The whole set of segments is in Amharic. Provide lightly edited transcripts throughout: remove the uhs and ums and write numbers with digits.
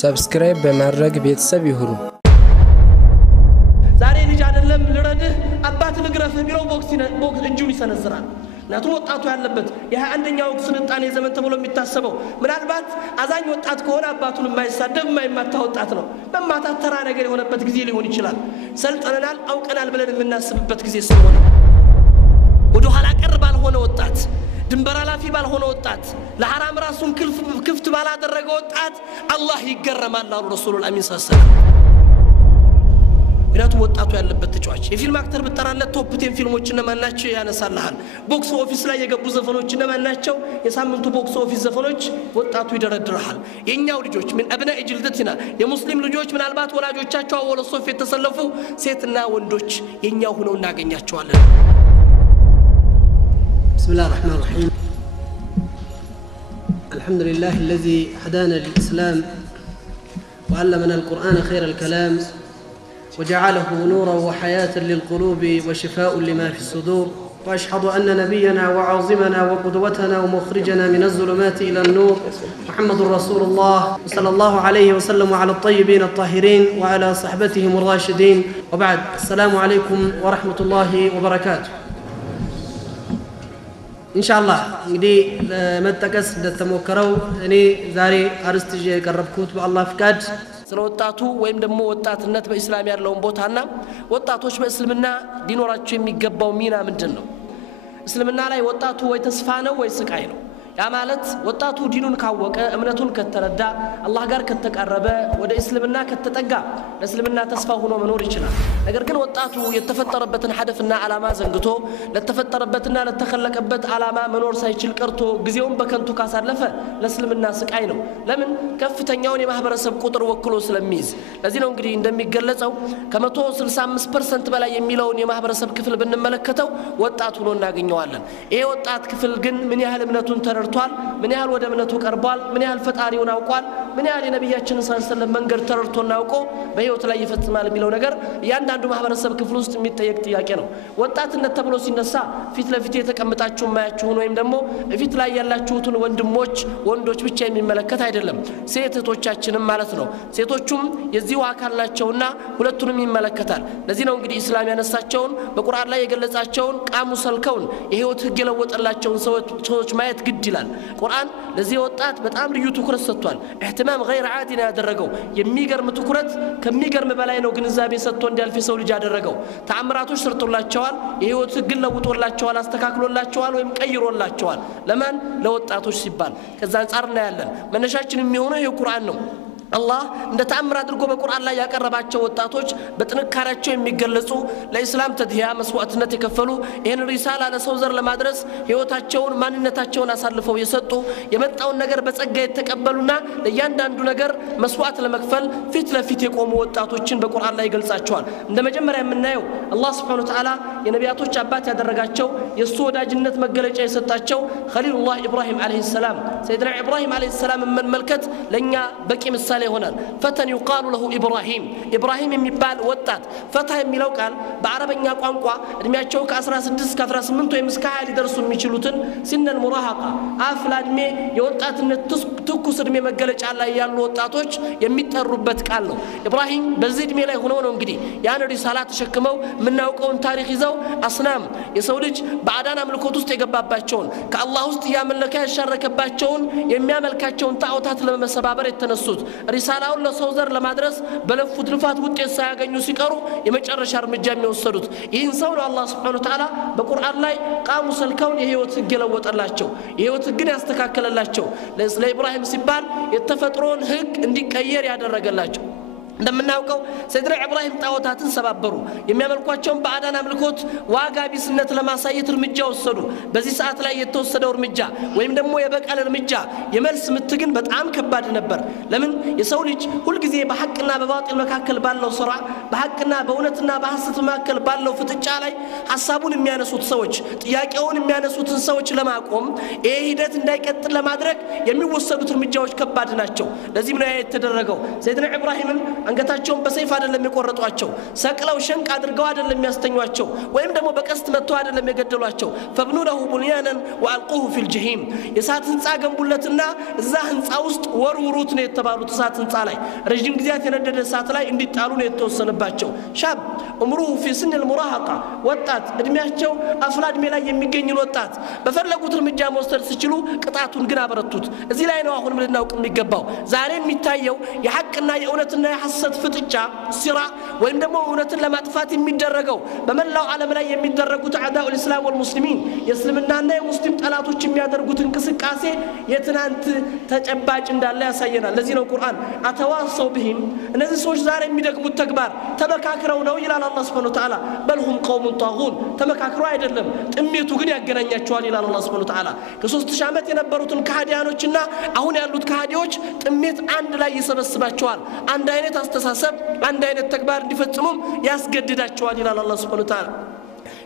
ሰብስክራይብ በማድረግ ቤተሰብ ይሁኑ። ዛሬ ልጅ አይደለም ልረድህ አባት ልግረፍ ቢለው ቦክስ እጁን ይሰነዝራል። ናቱ ወጣቱ ያለበት የ21ኛው ስልጣኔ ዘመን ተብሎ የሚታሰበው ምናልባት አዛኝ ወጣት ከሆነ አባቱን የማይሳደብ የማይማታ ወጣት ነው። መማታት ተራ ነገር የሆነበት ጊዜ ሊሆን ይችላል። ሰልጠናል አውቀናል ብለን የምናስብበት ጊዜ ስለሆነ ወደ ኋላ ቀር ባልሆነ ወጣት ድንበር አላፊ ባልሆነ ወጣት ለሐራም ራሱን ክፍት ባላደረገ ወጣት አላህ ይገረማል አሉ ረሱሉላህ አሚን ሰለላሁ ዐለይሂ ወሰለም። ምክንያቱም ወጣቱ ያለበት ተጫዋች የፊልም አክተር ብጠራለት ቶፕ 10 ፊልሞች እነማን ናቸው ያነሳልሃል። ቦክስ ኦፊስ ላይ የገቡ ዘፈኖች እነማን ናቸው? የሳምንቱ ቦክስ ኦፊስ ዘፈኖች ወጣቱ ይደረድራል። የኛው ልጆች ምን አብናኢ ጅልደትና የሙስሊም ልጆች ምናልባት ወላጆቻቸው አወለ ሶፍ የተሰለፉ ሴትና ወንዶች የኛው ሆነው እናገኛቸዋለን። بسم الله الرحمن الرحيم. الحمد لله الذي هدانا للإسلام وعلمنا القرآن خير الكلام وجعله نورا وحياة للقلوب وشفاء لما في الصدور، وأشهد أن نبينا وعظمنا وقدوتنا ومخرجنا من الظلمات إلى النور محمد رسول الله صلى الله عليه وسلم وعلى الطيبين الطاهرين وعلى صحبتهم الراشدين، وبعد السلام عليكم ورحمة الله وبركاته. إن شاء الله እንግዲህ ለመጠቀስ እንደተሞከረው እኔ ዛሬ አርስት ይዤ የቀረብኩት በአላህ ፍቃድ ስለ ወጣቱ ወይም ደግሞ ወጣትነት በእስላም ያለውን ቦታና ወጣቶች በእስልምና ሊኖራቸው የሚገባው ሚና ምንድነው? እስልምና ላይ ወጣቱ ወይ ተስፋ ነው ወይ ስቃይ ነው? ያ ማለት ወጣቱ ዲኑን ካወቀ እምነቱን ከተረዳ አላህ ጋር ከተቀረበ ወደ እስልምና ከተጠጋ ለእስልምና ተስፋ ሆኖ መኖር ይችላል። ነገር ግን ወጣቱ የተፈጠረበትን ሐደፍና ዓላማ ዘንግቶ ለተፈጠረበትና ለተከለቀበት ዓላማ መኖር ሳይችል ቀርቶ ጊዜውን በከንቱ ካሳለፈ ለእስልምና ስቃይ ነው። ለምን? ከፍተኛውን የማህበረሰብ ቁጥር ወክሎ ስለሚይዝ። ለዚህ ነው እንግዲህ እንደሚገለጸው ከ165% በላይ የሚለውን የማህበረሰብ ክፍል ብንመለከተው ወጣት ሆኖ እናገኘዋለን። ይሄ ወጣት ክፍል ግን ምን ያህል እምነቱን ተረድቷል? ምን ያህል ወደ እምነቱ ቀርቧል? ምን ያህል ፈጣሪውን አውቋል? ምን ያህል የነብያችንን ሰለላሁ ዐለይሂ ወሰለም መንገድ ተረድቶና አውቆ በህይወት ላይ ይፈጽማል የሚለው ነገር እያንዳንዱ ማህበረሰብ ክፍል ውስጥ የሚጠየቅ ጥያቄ ነው። ወጣትነት ተብሎ ሲነሳ ፊት ለፊት የተቀመጣችሁ ማያችሁን ወይም ደግሞ ፊት ላይ ያላችሁትን ወንዶች ብቻ የሚመለከት አይደለም፣ ሴቶቻችንም ማለት ነው። ሴቶቹም የዚሁ አካል ናቸውና ሁለቱንም ይመለከታል። ለዚህ ነው እንግዲህ እስላም ያነሳቸውን በቁርአን ላይ የገለጻቸውን ቃሙሰል ከውን የህይወት ህግ የለወጠላቸውን ሰዎች ማየት ግድ ይላል። ቁርአን ለዚህ ወጣት በጣም ልዩ ትኩረት ሰጥቷል። اهتمام غير عادي ነው ያደረገው። የሚገርም ትኩረት ከሚገርም በላይ ነው ግንዛቤ ሰጥቶ እንዲያልፍ ሰው ልጅ ያደረገው። ተአምራቶች ሰርቶላቸዋል፣ የህይወት ህግ ለውጦላቸዋል፣ አስተካክሎላቸዋል ወይም ቀይሮላቸዋል። ለማን? ለወጣቶች ሲባል። ከዛ አንፃር እናያለን መነሻችን የሚሆነው ይሄ ቁርአን ነው። አላህ እንደ ተአምር አድርጎ በቁርአን ላይ ያቀረባቸው ወጣቶች በጥንካሬያቸው የሚገለጹ ለእስላም ተድሂያ መስዋዕትነት የከፈሉ ይሄን ሪሳላ ለሰው ዘር ለማድረስ ህይወታቸውን ማንነታቸውን አሳልፈው የሰጡ የመጣውን ነገር በጸጋ የተቀበሉና ለእያንዳንዱ ነገር መስዋዕት ለመክፈል ፊት ለፊት የቆሙ ወጣቶችን በቁርአን ላይ ይገልጻቸዋል። እንደ መጀመሪያ የምናየው አላህ Subhanahu Wa Ta'ala የነቢያቶች አባት ያደረጋቸው የሱ ወዳጅነት መገለጫ የሰጣቸው ኸሊሉላህ ኢብራሂም አለይሂ ሰላም ሰይድና ኢብራሂም አለይሂ ሰላም መመልከት ለኛ በቂ ምሳሌ ይሆናል። ፈተን ይقال له ኢብራሂም የሚባል ወጣት ፈታ የሚለው ቃል በአረበኛ ቋንቋ እድሜያቸው ከ16 እስከ 18 ወይም እስከ 20 ሊደርሱ የሚችሉትን ሲነል ሙራሃቃ አፍላ እድሜ የወጣትነት ትኩስ እድሜ መገለጫ ላይ ያሉ ወጣቶች የሚጠሩበት ቃል ነው። ኢብራሂም በዚህ እድሜ ላይ ሆነው ነው እንግዲህ ያን ሪሳላ ተሸክመው ምናውቀውን ታሪክ ይዘው አስናም የሰው ልጅ በአዳና አምልኮት ውስጥ የገባባቸውን ከአላህ ውስጥ ያመለከ ያሻረከባቸውን የሚያመልካቸውን ጣዖታት ለመሰባበር የተነሱት ሪሳላውን ለሰው ዘር ለማድረስ በለፉት ልፋት ውጤት ሳያገኙ ሲቀሩ የመጨረሻ እርምጃ የሚወሰዱት ይህን ሰው ነው አላህ Subhanahu Wa Ta'ala በቁርአን ላይ ቃሙሰል ከውን የህይወት ህግ የለወጠላቸው የህይወት ህግን ያስተካከለላቸው ለኢብራሂም ሲባል የተፈጥሮን ህግ እንዲቀየር ያደረገላቸው። እንደምናውቀው ሰይድና ኢብራሂም ጣዖታትን ሰባበሩ። የሚያመልኳቸውን በአዳን አምልኮት ዋጋ ቢስነት ለማሳየት እርምጃ ወሰዱ። በዚህ ሰዓት ላይ የተወሰደው እርምጃ ወይም ደግሞ የበቀል እርምጃ የመልስ ምት ግን በጣም ከባድ ነበር። ለምን? የሰው ልጅ ሁሉ ጊዜ በሐቅና በባጢል መካከል ባለው ሥራ በሐቅና በእውነትና በሐሰት መካከል ባለው ፍጥጫ ላይ ሐሳቡን የሚያነሱት ሰዎች ጥያቄውን የሚያነሱትን ሰዎች ለማቆም ይሄ ሂደት እንዳይቀጥል ለማድረግ የሚወሰዱት እርምጃዎች ከባድ ናቸው። ለዚህ ነው የተደረገው ሰይድና ኢብራሂም አንገታቸውን በሰይፍ አይደለም የቆረጧቸው ሰቅለው ሸንቅ አድርገው አይደለም የሚያስተኟቸው ወይም ደግሞ በቀስት መጥተው አይደለም የገደሏቸው ፈብኑ ለሁ ቡንያናን ወአልቁሁ ፊል ጀሂም የሳት ህንጻ ገንቡለትና እዛ ህንጻ ውስጥ ወርውሩት ነው የተባሉት እሳት ህንጻ ላይ ረጅም ጊዜያት የነደደ እሳት ላይ እንዲጣሉ ነው የተወሰነባቸው ሻብ ዑምሩሁ ፊ ስን المراهقه ወጣት እድሜያቸው አፍላ እድሜ ላይ የሚገኝን ወጣት በፈለጉት እርምጃ መውሰድ ሲችሉ ቅጣቱን ግን አበረቱት እዚህ ላይ ነው አሁን ልናውቅ የሚገባው ዛሬ የሚታየው የሐቅና የእውነትና የሐሰት ፍጥጫ ሲራ ወይም ደግሞ እውነትን ለማጥፋት የሚደረገው በመላው ዓለም ላይ የሚደረጉት አዕዳኡ الاسلام والمسلمين የእስልምናና የሙስሊም ጠላቶች የሚያደርጉት እንቅስቃሴ የትናንት ተጨባጭ እንዳለ ያሳየናል ለዚህ ነው ቁርአን አተዋሰው بهم እነዚህ ሰዎች ዛሬ የሚደግሙት ተግባር ተመካክረው ነው ይላል አላህ Subhanahu Wa Ta'ala በልሁም قوم طاغون ተመካክረው አይደለም ጥሜቱ ግን ያገናኛቸዋል ይላል አላህ Subhanahu Wa Ta'ala ከ3000 ዓመት የነበሩትን ከሃዲያኖችና አሁን ያሉት ከሃዲዎች ጥሜት አንድ ላይ ይሰበስባቸዋል አንድ አይነት አስተሳሰብ አንድ አይነት ተግባር እንዲፈጽሙም ያስገድዳቸዋል ይላል አላህ Subhanahu Wa Ta'ala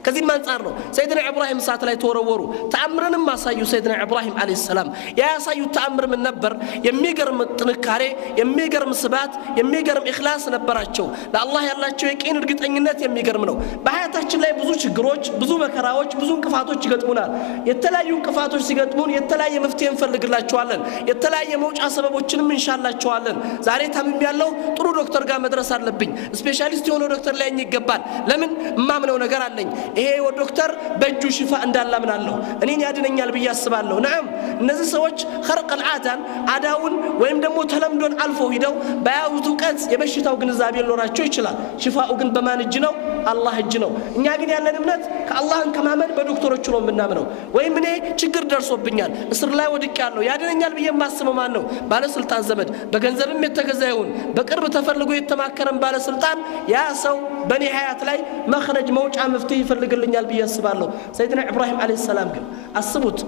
ከዚህ አንፃር ነው ሰይድና ኢብራሂም ሰዓት ላይ ተወረወሩ ተአምረንም ማሳዩ ሰይድና ኢብራሂም አለይሂ ሰላም ያሳዩ ተአምር ምን ነበር የሚገርም ጥንካሬ የሚገርም ስባት የሚገርም ኢኽላስ ነበራቸው ለአላህ ያላቸው የቂን እርግጠኝነት የሚገርም ነው በሐያታችን ላይ ብዙ ችግሮች ብዙ መከራዎች ብዙ እንቅፋቶች ይገጥሙናል የተለያዩ እንቅፋቶች ሲገጥሙን የተለያየ መፍትሄ እንፈልግላቸዋለን የተለያየ መውጫ ሰበቦችንም እንሻላቸዋለን ዛሬ ታምም ያለው ጥሩ ዶክተር ጋር መድረስ አለብኝ ስፔሻሊስት የሆነ ዶክተር ላይ ይገባል ለምን ማምነው ነገር አለኝ ይሄ ዶክተር በእጁ ሽፋ እንዳላምናለሁ እኔን ያድነኛል ብዬ አስባለሁ ነዓም እነዚህ ሰዎች خرق العادን አዳውን ወይም ደግሞ ተለምዶን አልፎ ሂደው ባያውቱ ቀት የበሽታው ግንዛቤ ሊኖራቸው ይችላል ሽፋኡ ግን በማን እጅ ነው አላህ እጅ ነው እኛ ግን ያለን እምነት ከአላህን ከማመን በዶክተሮቹ ነው የምናምነው ወይም እኔ ችግር ደርሶብኛል እስር ላይ ወድቄያለሁ ያድነኛል ብዬ ማስበው ማን ነው ባለስልጣን ዘመድ በገንዘብም የተገዛየውን በቅርብ ተፈልጎ የተማከረን ባለስልጣን ያ ሰው በኔ ሐያት ላይ መخرج መውጫ መፍትሄ ይፈልግልኛል ብዬ አስባለሁ ሰይድና ኢብራሂም አለይሂ ሰላም ግን አስቡት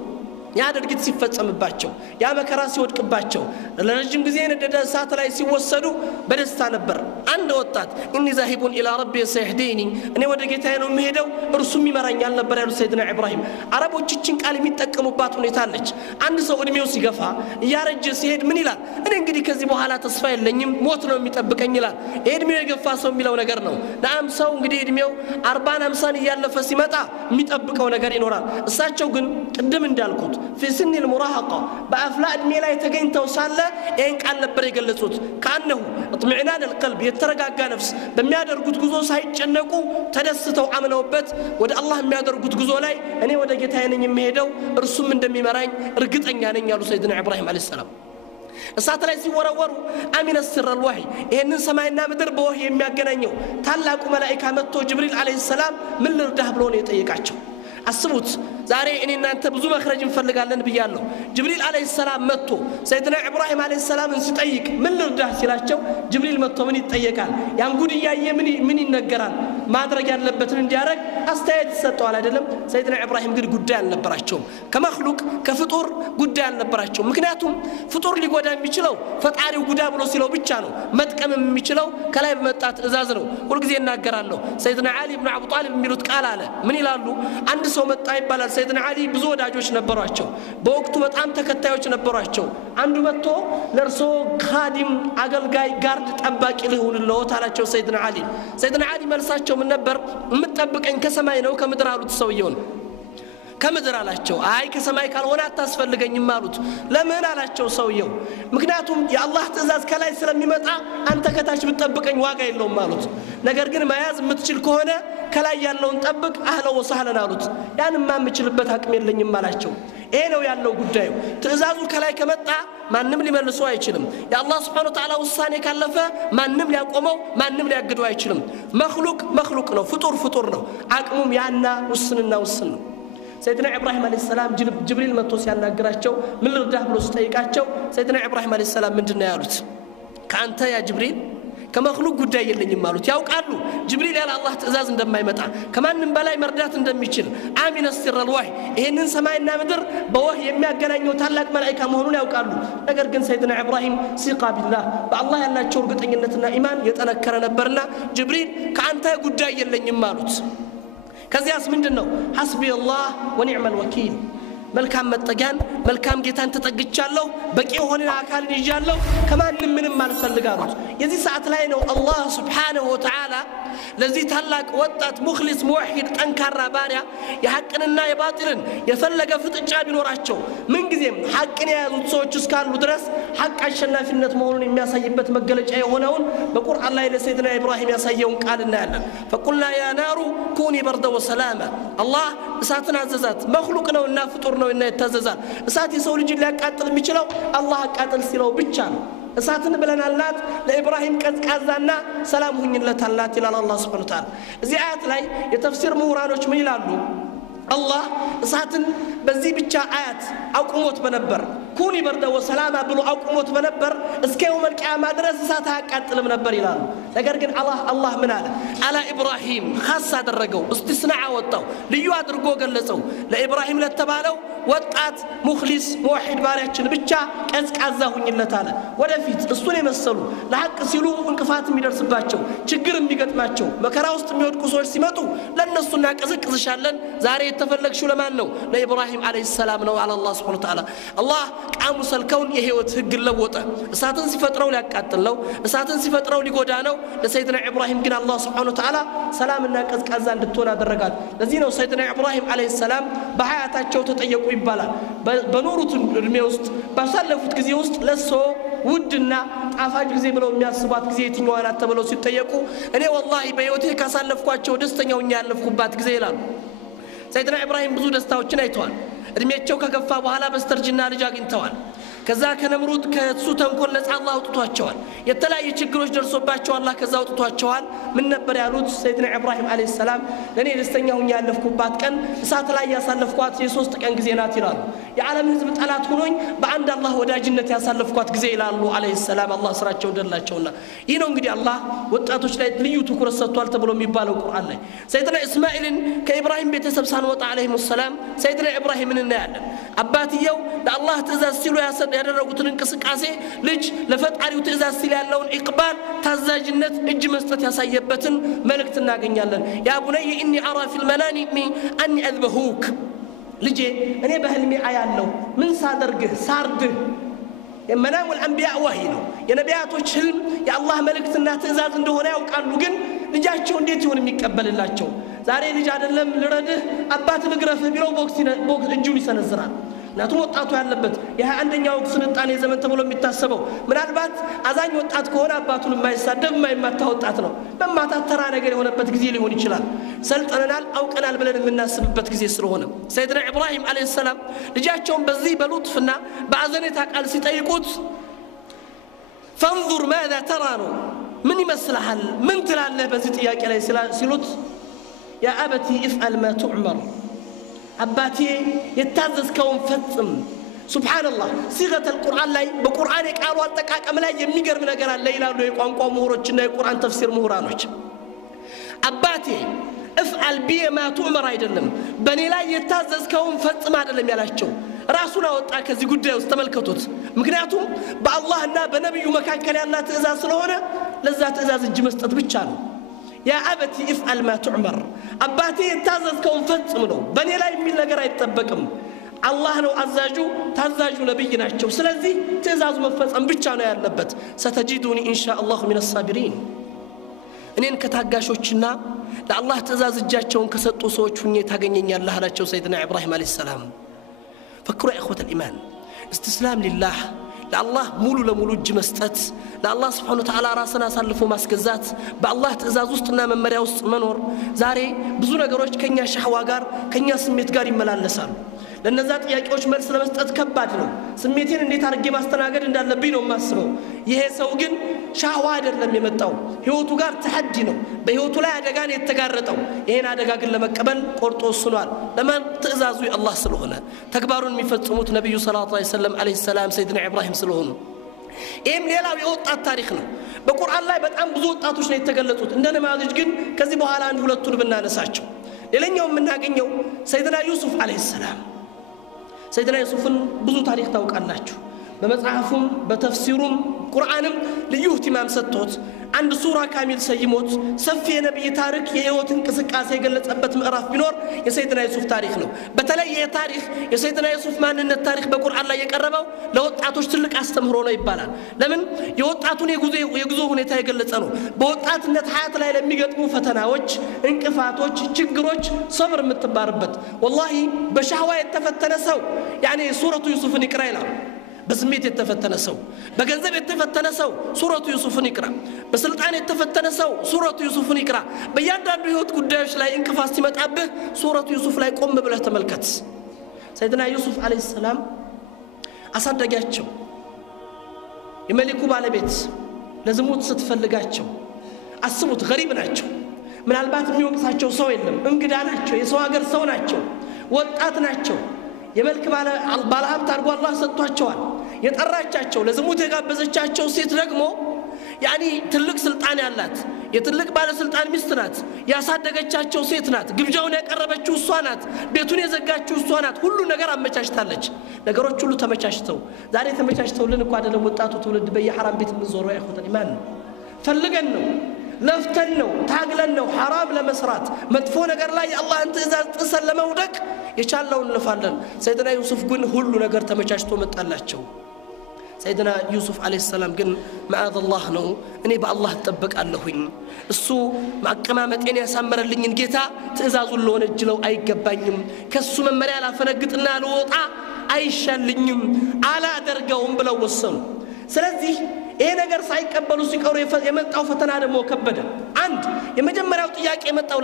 ያ ድርጊት ሲፈጸምባቸው ያ መከራ ሲወድቅባቸው ለረጅም ጊዜ የነደደ እሳት ላይ ሲወሰዱ በደስታ ነበር አንድ ወጣት ኢኒ ዛሂቡን ኢላ ረቢ ሰይህዲኒ እኔ ወደ ጌታዬ ነው የምሄደው እርሱም ይመራኛል ነበር ያሉ ሰይድና ኢብራሂም አረቦች እቺን ቃል የሚጠቀሙባት ሁኔታ አለች አንድ ሰው እድሜው ሲገፋ እያረጀ ሲሄድ ምን ይላል እኔ እንግዲህ ከዚህ በኋላ ተስፋ የለኝም ሞት ነው የሚጠብቀኝ ይላል እድሜው የገፋ ሰው የሚለው ነገር ነው ናም ሰው እንግዲህ እድሜው 40 50 እያለፈ ሲመጣ የሚጠብቀው ነገር ይኖራል እሳቸው ግን ቅድም እንዳልኩት في سن المراهقه بافلا ادمي لا يتገኝተው ሳለ ይሄን ቃል ነበር የገለጹት ካነሁ اطمئنان القلب የተረጋጋ ነፍስ በሚያደርጉት ጉዞ ሳይጨነቁ ተደስተው አምነውበት ወደ አላህ የሚያደርጉት ጉዞ ላይ እኔ ወደ ጌታዬ ነኝ የምሄደው እርሱም እንደሚመራኝ እርግጠኛ ነኝ ያሉ ሰይድና ኢብራሂም አለይሂ ሰላም እሳት ላይ ሲወረወሩ አሚነ ሲር الوحي ይሄንን ሰማይና ምድር በወህይ የሚያገናኘው ታላቁ መላእክት መጥቶ ጅብሪል አለይሂ ሰላም ምን ልርዳህ ብሎ ነው የጠየቃቸው አስቡት ዛሬ እኔ እናንተ ብዙ መخرج እንፈልጋለን ብያለሁ ጅብሪል አለይሂ ሰላም መጥቶ ሰይድና ኢብራሂም አለይሂ ሰላም ሲጠይቅ ምን ልርዳህ ሲላቸው ጅብሪል መጥቶ ምን ይጠየቃል ያን ጉድ ያየ ምን ይነገራል ማድረግ ያለበትን እንዲያረግ አስተያየት ይሰጣል አይደለም ሰይድና ኢብራሂም ግን ጉዳይ አልነበራቸው ከመخلوቅ ከፍጡር ጉዳይ አልነበራቸው ምክንያቱም ፍጡር ሊጎዳ የሚችለው ፈጣሪው ጉዳ ብሎ ሲለው ብቻ ነው መጥቀም የሚችለው ከላይ በመጣ ትእዛዝ ነው ሁሉ ጊዜ እናገራለሁ ሰይድና አሊ ኢብኑ አቡ ጣሊብ የሚሉት ቃል አለ ምን ይላሉ አንድ ሰው መጣ ይባላል ሰይድና አሊ ብዙ ወዳጆች ነበሯቸው በወቅቱ በጣም ተከታዮች ነበሯቸው አንዱ መጥቶ ለርሶ ኻዲም አገልጋይ ጋርድ ጠባቂ ሊሆንልዎ ታላቸው ሰይድና አሊ መልሳቸው ምን ነበር የምትጠብቀኝ ከሰማይ ነው ከምድር አሉት ሰውየውን ከምድር አላቸው አይ ከሰማይ ካልሆነ አታስፈልገኝም አሉት ለምን አላቸው ሰውየው ምክንያቱም የአላህ ትእዛዝ ከላይ ስለሚመጣ አንተ ከታች ብትጠብቀኝ ዋጋ የለውም አሉት ነገር ግን መያዝ የምትችል ከሆነ ከላይ ያለውን ጠብቅ አህለው ወሰህለን አሉት ያንን ማምችልበት አቅም የለኝም አላቸው ይሄ ነው ያለው ጉዳዩ ትእዛዙ ከላይ ከመጣ ማንንም ሊመልሰው አይችልም የአላህ Subhanahu Wa Ta'ala ውሳኔ ካለፈ ማንንም ሊያቆመው ማንንም ሊያግደው አይችልም መخلوቅ ነው ፍጡር ነው አቅሙም ያና ውስንና ውስን ነው ሰይድና ኢብራሂም አለይሂ ሰላም ጅብሪል መጥቶ ሲያናግራቸው ምን ልርዳህ ብሎ ሲጠይቃቸው ሰይድና ኢብራሂም አለይሂ ሰላም ምንድነው ያሉት ካንተ ያ ጅብሪል ከመخلوق ጉዳይ የለኝም ማለት ያውቃሉ ጅብሪል ያለ አላህ ትእዛዝ እንደማይመጣ ከማንንም በላይ መርዳት እንደሚችል አሚነ ሲር الوحي ይሄንን ሰማይና ምድር በወህይ የሚያገናኘው ታላቅ መላእክት መሆኑን ያውቃሉ ነገር ግን ሰይድና ኢብራሂም ሲቃ ቢላህ በአላህ ያላቸው እርግጠኝነትና ኢማን የጠነከረ ነበርና ጅብሪል ካንተ ጉዳይ የለኝም ማለት ከዚያስ ምንድነው ሐስቢ አላህ ወኒዕመል ወኪል መልካም መጠጊያን መልካም ጌታን ተጠግቻለሁ በቂ የሆነ አካልን ይዣለሁ ከማንም ምንም አልፈልጋሉት የዚህ ሰዓት ላይ ነው አላህ Subhanahu Wa Ta'ala ለዚህ ታላቅ ወጣት ሙኽሊስ ሙወሂድ ጠንካራ ባሪያ የሐቅንና የባጢልን የፈለገ ፍጥጫ ቢኖራቸው ምን ጊዜም ሐቅን የያዙት ሰዎች እስካሉ ድረስ ሐቅ አሸናፊነት መሆኑን የሚያሳይበት መገለጫ የሆነውን በቁርአን ላይ ለሰይድና ኢብራሂም ያሳየውን ቃል እናያለን فقلنا يا نار كوني بردا وسلاما الله እሳትን አዘዛት መخلوق ነውና ፍጡር ነውና ይታዘዛል እሳት የሰው ልጅ ሊያቃጥል የሚችለው አላህ አቃጥል ሲለው ብቻ ነው እሳትን ብለናልናት ለኢብራሂም ቀዝቃዛና ሰላም ሁኝለታላት ይላል አላህ Subhanahu Wa Ta'ala እዚህ አያት ላይ የተፍሲር ምሁራኖች ምን ይላሉ አላህ እሳትን በዚህ ብቻ አያት አቁሞት በነበር ኩኒ በርደ ወሰላማ ብሎ አቁሞት በነበር እስከ የውመል ቂያማ ድረስ እሳት አያቃጥልም ነበር ይላሉ ነገር ግን አላህ ምን አለ አላ ኢብራሂም ኻስ አደረገው እስቲስናዓ ወጣው ልዩ አድርጎ ገለጸው ለኢብራሂም ለተባለው ወጣት ሙኽሊስ ሙወሂድ ባሪያችን ብቻ ቀዝቃዛ ሁኝለት አለ ወደፊት እሱን የመሰሉ ለሐቅ ሲሉ እንቅፋት የሚደርስባቸው ችግር የሚገጥማቸው መከራ ውስጥ የሚወድቁ ሰዎች ሲመጡ ለነሱና ቀዝቅዝሻለን ዛሬ የተፈለግሽው ለማን ነው ለኢብራሂም አለይሂ ሰላም ነው አለ አላህ Subhanahu Wa Ta'ala አላህ ቃሙስ الكون የህይወት ህግ ለወጠ እሳትን ሲፈጥረው ሊያቃጥል ነው እሳትን ሲፈጥረው ሊጎዳ ነው ለሰይድና ኢብራሂም ግን አላህ Subhanahu Wa Ta'ala ሰላምና ቀዝቃዛ እንድትሆን አደረጋት ለዚህ ነው ሰይድና ኢብራሂም አለይሂ ሰላም በሐያታቸው ተጠየቁ ይባላል በኖሩት እድሜ ውስጥ ባሳለፉት ጊዜ ውስጥ ለሶ ውድና ጣፋጭ ጊዜ ብለው የሚያስቧት ጊዜ የትኛዋ ናት ተብለው ሲጠየቁ እኔ والله በህይወቴ ካሳለፍኳቸው ደስተኛውኛ ያለፍኩባት ጊዜ ይላሉ ሰይድና ኢብራሂም ብዙ ደስታዎችን አይተዋል እድሜያቸው ከገፋ በኋላ በስተርጅና ልጅ አግኝተዋል ከዛ ከነምሩድ ከሱ ተንኮል ነፃ አላህ አውጥቷቸዋል የተለያየ ችግሮች ደርሶባቸው አላህ ከዛ አውጥቷቸዋል ምን ነበር ያሉት ሰይድና ኢብራሂም አለይሂ ሰላም ለኔ ደስተኛውኛ ያለፍኩባት ቀን እሳት ላይ ያሳለፍኳት የሶስት ቀን ጊዜ ናት ይላሉ የዓለም ህዝብ ጠላት ሆኖኝ በአንድ አላህ ወዳጅነት ያሳለፍኳት ጊዜ ይላሉ አለይሂ ሰላም አላህ ስራቸው ደላቸውና ይህ ነው እንግዲህ አላህ ወጣቶች ላይ ልዩ ትኩረት ሰጥቷል ተብሎ የሚባለው ቁርአን ላይ ሰይድና እስማኤልን ከኢብራሂም ቤተሰብ ሳንወጣ አለይሂ ሰላም ሰይድና ኢብራሂምን እናያለን አባትየው ለአላህ ትእዛዝ ሲሉ ያደረጉትን እንቅስቃሴ ልጅ ለፈጣሪው ትእዛዝ ሲል ያለውን ኢቅባል ታዛዥነት እጅ መስጠት ያሳየበትን መልእክት እናገኛለን ያ ቡነይ ኢኒ አራ ፊል መናኒ አኒ አዝበሁክ ልጄ እኔ በህልሜ አያለው ምን ሳደርግህ ሳርድህ የመናሙ الانبياء ወህይ ነው የነቢያቶች ህልም የአላህ መልእክትና ትእዛዝ እንደሆነ ያውቃሉ ግን ልጃቸው እንዴት ይሆን የሚቀበልላቸው ዛሬ ልጅ አይደለም ልረድህ አባት ልግረፍህ ቢለው ቦክስ እጁን ይሰነዝራል ናቱም ወጣቱ ያለበት የ21ኛው ስልጣኔ ዘመን ተብሎ የሚታሰበው ምናልባት አዛኝ ወጣት ከሆነ አባቱን የማይሳደብ የማይማታ ወጣት ነው በማታት ተራ ነገር የሆነበት ጊዜ ሊሆን ይችላል ሰልጠናል አውቀናል ብለን የምናስብበት ጊዜ ስለሆነ ሰይድና ኢብራሂም አለይሂ ሰላም ልጃቸውን በዚህ በሉጥፍና በአዘኔታ ቃል ሲጠይቁት فانظر ماذا ترى من يمسلحل من تلاله በዚህ ጥያቄ ላይ ሲሉት يا ابتي افعل ما تؤمر አባቴ የታዘዝከውን ፈጽም ሱብሃንአላህ ሲገተ القرآن ላይ በቁርአን የቃሉ አጠቃቀም ላይ የሚገርም ነገር አለ ይላሉ የቋንቋ ምሁሮችና የቁርአን ተፍሲር ምሁራኖች አባቴ افعل بما تؤمر አይደለም በኔ ላይ የታዘዝከውን ፈጽም አይደለም ያላቸው ራሱን አወጣ ከዚህ ጉዳይ ውስጥ ተመልከቱት ምክንያቱም በአላህና በነብዩ መካከል ያለ ትእዛዝ ስለሆነ ለዛ ትእዛዝ እጅ መስጠት ብቻ ነው يا أبتي افعل ما تؤمر أباتي يتاززكم فتصمنوا بني لا يميل لغير يتطبقم الله ነው አዛዡ ታዛዡ ነብይ ናቸው ስለዚህ ትእዛዙ መፈጸም ብቻ ነው ያለበት ستجدوني إن شاء الله من الصابرين እኔን ከታጋሾችና ለአላህ ትእዛዝ እጃቸውን ከሰጡ ሰዎች ሁኜ ታገኘኛለህ አላቸው ሰይድና ኢብራሂም አለይሂ ሰላም فكروا يا اخوه الايمان استسلام لله ለአላህ ሙሉ ለሙሉ እጅ መስጠት ለአላህ Subhanahu Wa Ta'ala ራስን አሳልፎ ማስገዛት በአላህ ትእዛዝ ውስጥና መመሪያ ውስጥ መኖር ዛሬ ብዙ ነገሮች ከኛ ሻህዋ ጋር ከኛ ስሜት ጋር ይመላለሳሉ ለነዛ ጥያቄዎች መልስ ለመስጠት ከባድ ነው ስሜቴን እንዴት አድርጌ ማስተናገድ እንዳለብኝ ነው ማስበው ይሄ ሰው ግን ሻህዋ አይደለም የመጣው ህይወቱ ጋር ተሐዲ ነው በህይወቱ ላይ አደጋን የተጋረጠው ይሄን አደጋ ግን ለመቀበል ቆርጦ ወስኗል ለማን ትእዛዙ የአላህ ስለሆነ ተግባሩን የሚፈጽሙት ነብዩ ሰለላሁ ዐለይሂ ወሰለም አለይሂ ሰላም ሰይድና ኢብራሂም ስለሆኑ ይሄም ሌላው የወጣት ታሪክ ነው በቁርአን ላይ በጣም ብዙ ወጣቶች ነው የተገለጹት እንደ ነማዝጅ ግን ከዚህ በኋላ አንድ ሁለቱን ብናነሳቸው ሌላኛው የምናገኘው ሰይድና ዩሱፍ አለይሂ ሰላም ሰይድና ዩሱፍን ብዙ ታሪክ ታውቃላችሁ በመጽሐፉም በተፍሲሩም ቁርአንም ልዩ ihtimam ሰጥቶት አንድ ሱራ ካሚል ሰይሞት ሰፊ የነብይ ታሪክ የህይወት እንቅስቃሴ የገለጸበት ምዕራፍ ቢኖር የሰይድና ዩሱፍ ታሪክ ነው በተለይ የታሪክ የሰይድና ዩሱፍ ማንነት ታሪክ በቁርአን ላይ የቀረበው ለወጣቶች ትልቅ አስተምህሮ ነው ይባላል ለምን የወጣቱን የጉዞ ሁኔታ የገለጸ ነው በወጣትነት ሀያት ላይ ለሚገጥሙ ፈተናዎች እንቅፋቶች ችግሮች ሰብር የምትባርበት والله በሻህዋ የተፈተነ ሰው يعني ሱረቱ ዩሱፍን ይቅራ ይላል በስሜት የተፈተነ ሰው በገንዘብ የተፈተነ ሰው ሱረቱ ዩሱፍን ይቅራ በስልጣን የተፈተነ ሰው ሱረቱ ዩሱፍን ይቅራ በእያንዳንዱ ህይወት ጉዳዮች ላይ እንቅፋት ሲመጣብህ ሱረቱ ዩሱፍ ላይ ቆም ብለህ ተመልከት ሰይድና ዩሱፍ አለይሂ ሰላም አሳደጋቸው የመሊኩ ባለቤት ለዝሙት ስትፈልጋቸው አስቡት ገሪብ ናቸው ምናልባት የሚወቅሳቸው ሰው የለም እንግዳ ናቸው የሰው ሀገር ሰው ናቸው ወጣት ናቸው የመልክ ባለሀብት አድርጎ አላህ ሰጥቷቸዋል የጠራቻቸው ለዝሙት የጋበዘቻቸው ሴት ደግሞ ያኒ ትልቅ ስልጣን ያላት የትልቅ ባለስልጣን ሚስት ናት ያሳደገቻቸው ሴት ናት ግብዣውን ያቀረበችው እሷ ናት ቤቱን የዘጋችው እሷ ናት ሁሉ ነገር አመቻችታለች ነገሮች ሁሉ ተመቻችተው ዛሬ ተመቻችተውልን እንኳን አይደለም ወጣቱ ትውልድ በየሐራም ቤት ምንዞረው ያይኹት ኢማን ፈልገን ነው ለፍተን ነው ታግለን ነው حرام ለመስራት መጥፎ ነገር ላይ አላህን ትእዛዝ ጥሰን ለመውደቅ የቻለውን እንለፋለን ሰይድና ዩሱፍ ግን ሁሉ ነገር ተመቻችቶ መጣላቸው ሰይድና ዩሱፍ አለይሂ ሰላም ግን ማአላህ ነው እኔ በአላህ ተጠበቃለሁኝ እሱ ማቀማመጤን ያሳመረልኝን ጌታ ትእዛዙን ለወነጅለው አይገባኝም ከሱ መመሪያ ላፈነግጥና ልወጣ አይሻልኝም አላደርገውም ብለው ወሰኑ ስለዚህ ይሄ ነገር ሳይቀበሉ ሲቀሩ የመጣው ፈተና ደግሞ ከበደ አንድ የመጀመሪያው ጥያቄ የመጣው